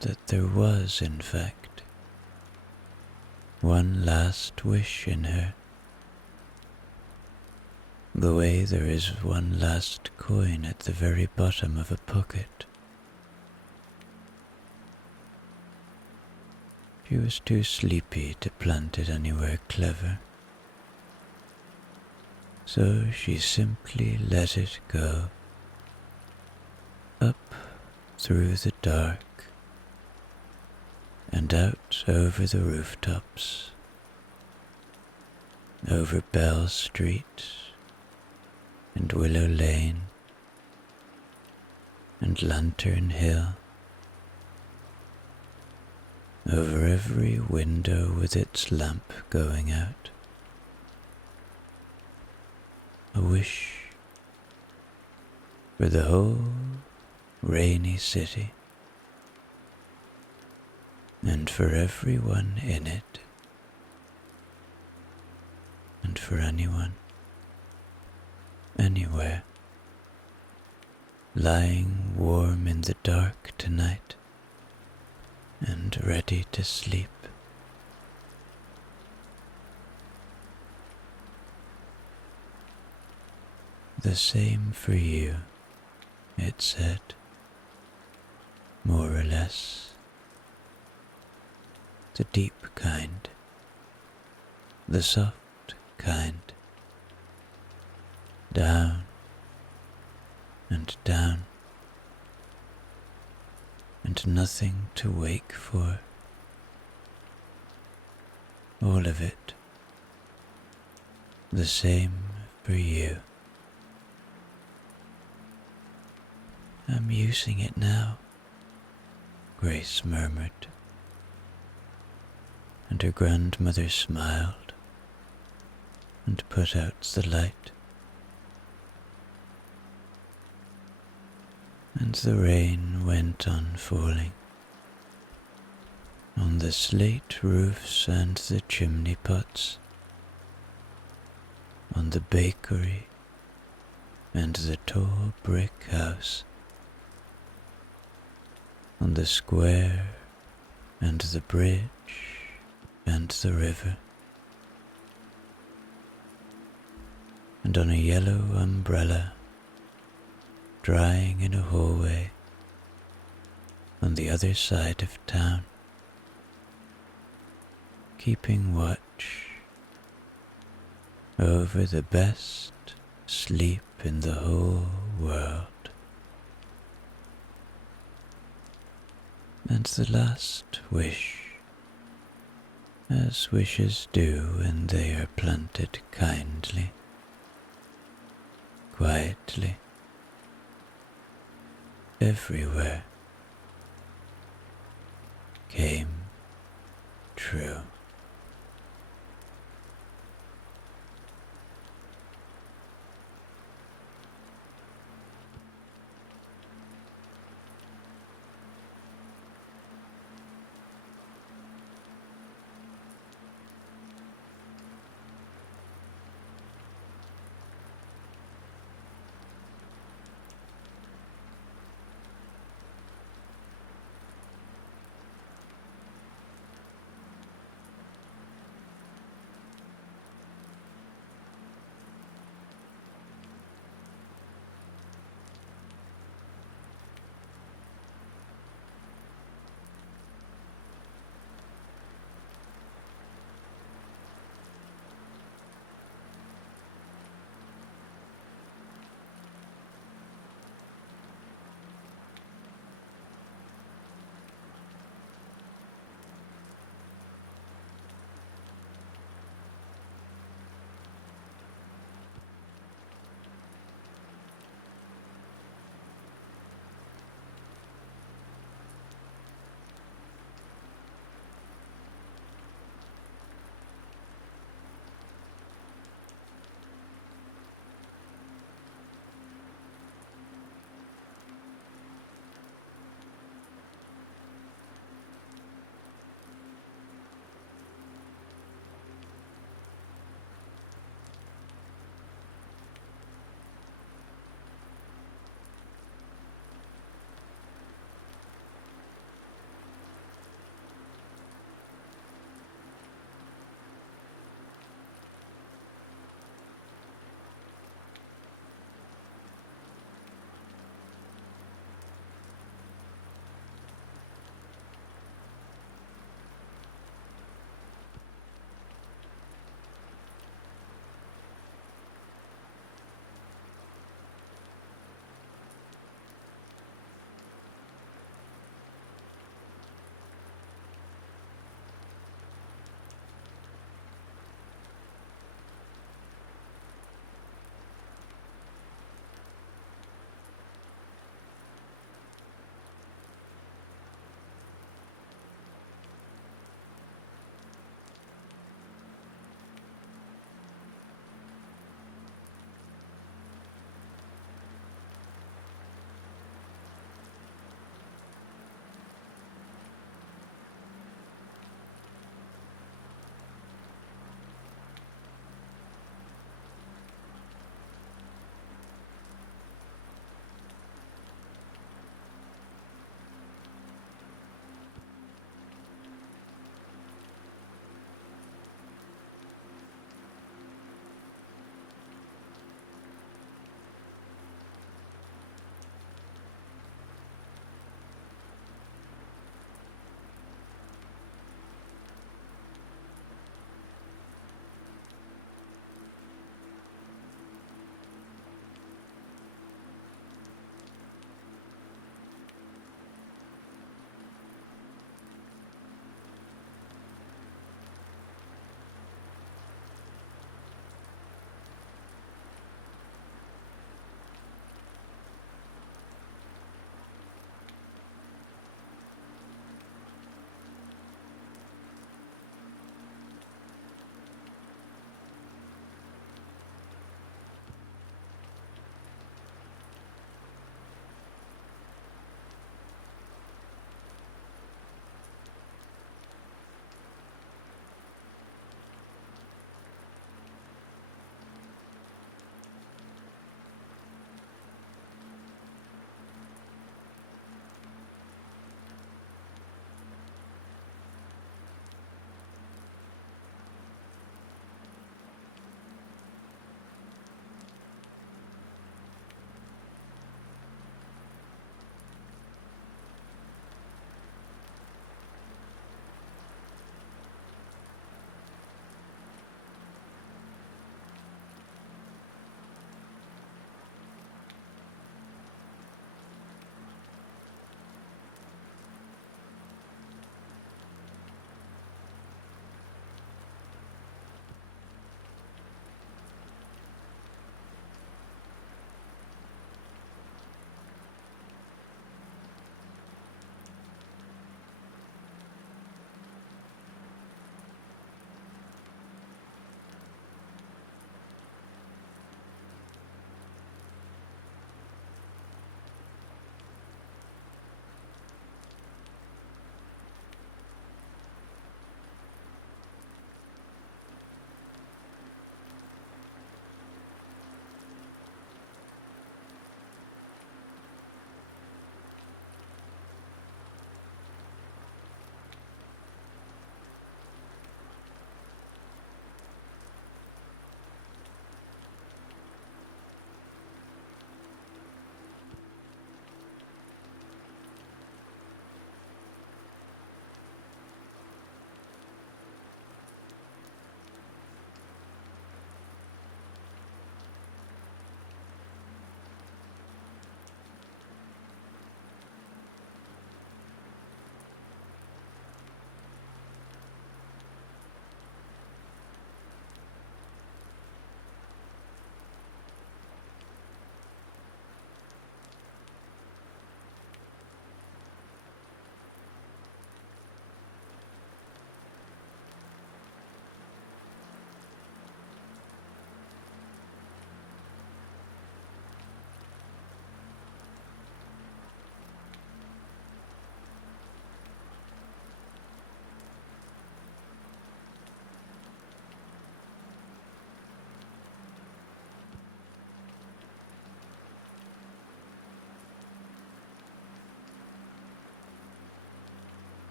that there was, in fact, one last wish in her, the way there is one last coin at the very bottom of a pocket. She was too sleepy to plant it anywhere clever, so she simply let it go, up through the dark and out over the rooftops, over Bell Street and Willow Lane and Lantern Hill, over every window with its lamp going out. A wish for the whole rainy city, and for everyone in it, and for anyone, anywhere, lying warm in the dark tonight and ready to sleep. "The same for you," it said, more or less. "The deep kind, the soft kind, down and down, and nothing to wake for. All of it, the same for you." "I'm using it now," Grace murmured, and her grandmother smiled and put out the light. And the rain went on falling on the slate roofs and the chimney pots, on the bakery and the tall brick house, on the square and the bridge and the river, and on a yellow umbrella drying in a hallway on the other side of town, keeping watch over the best sleep in the whole world. And the last wish, as wishes do when they are planted kindly, quietly, everywhere, came true.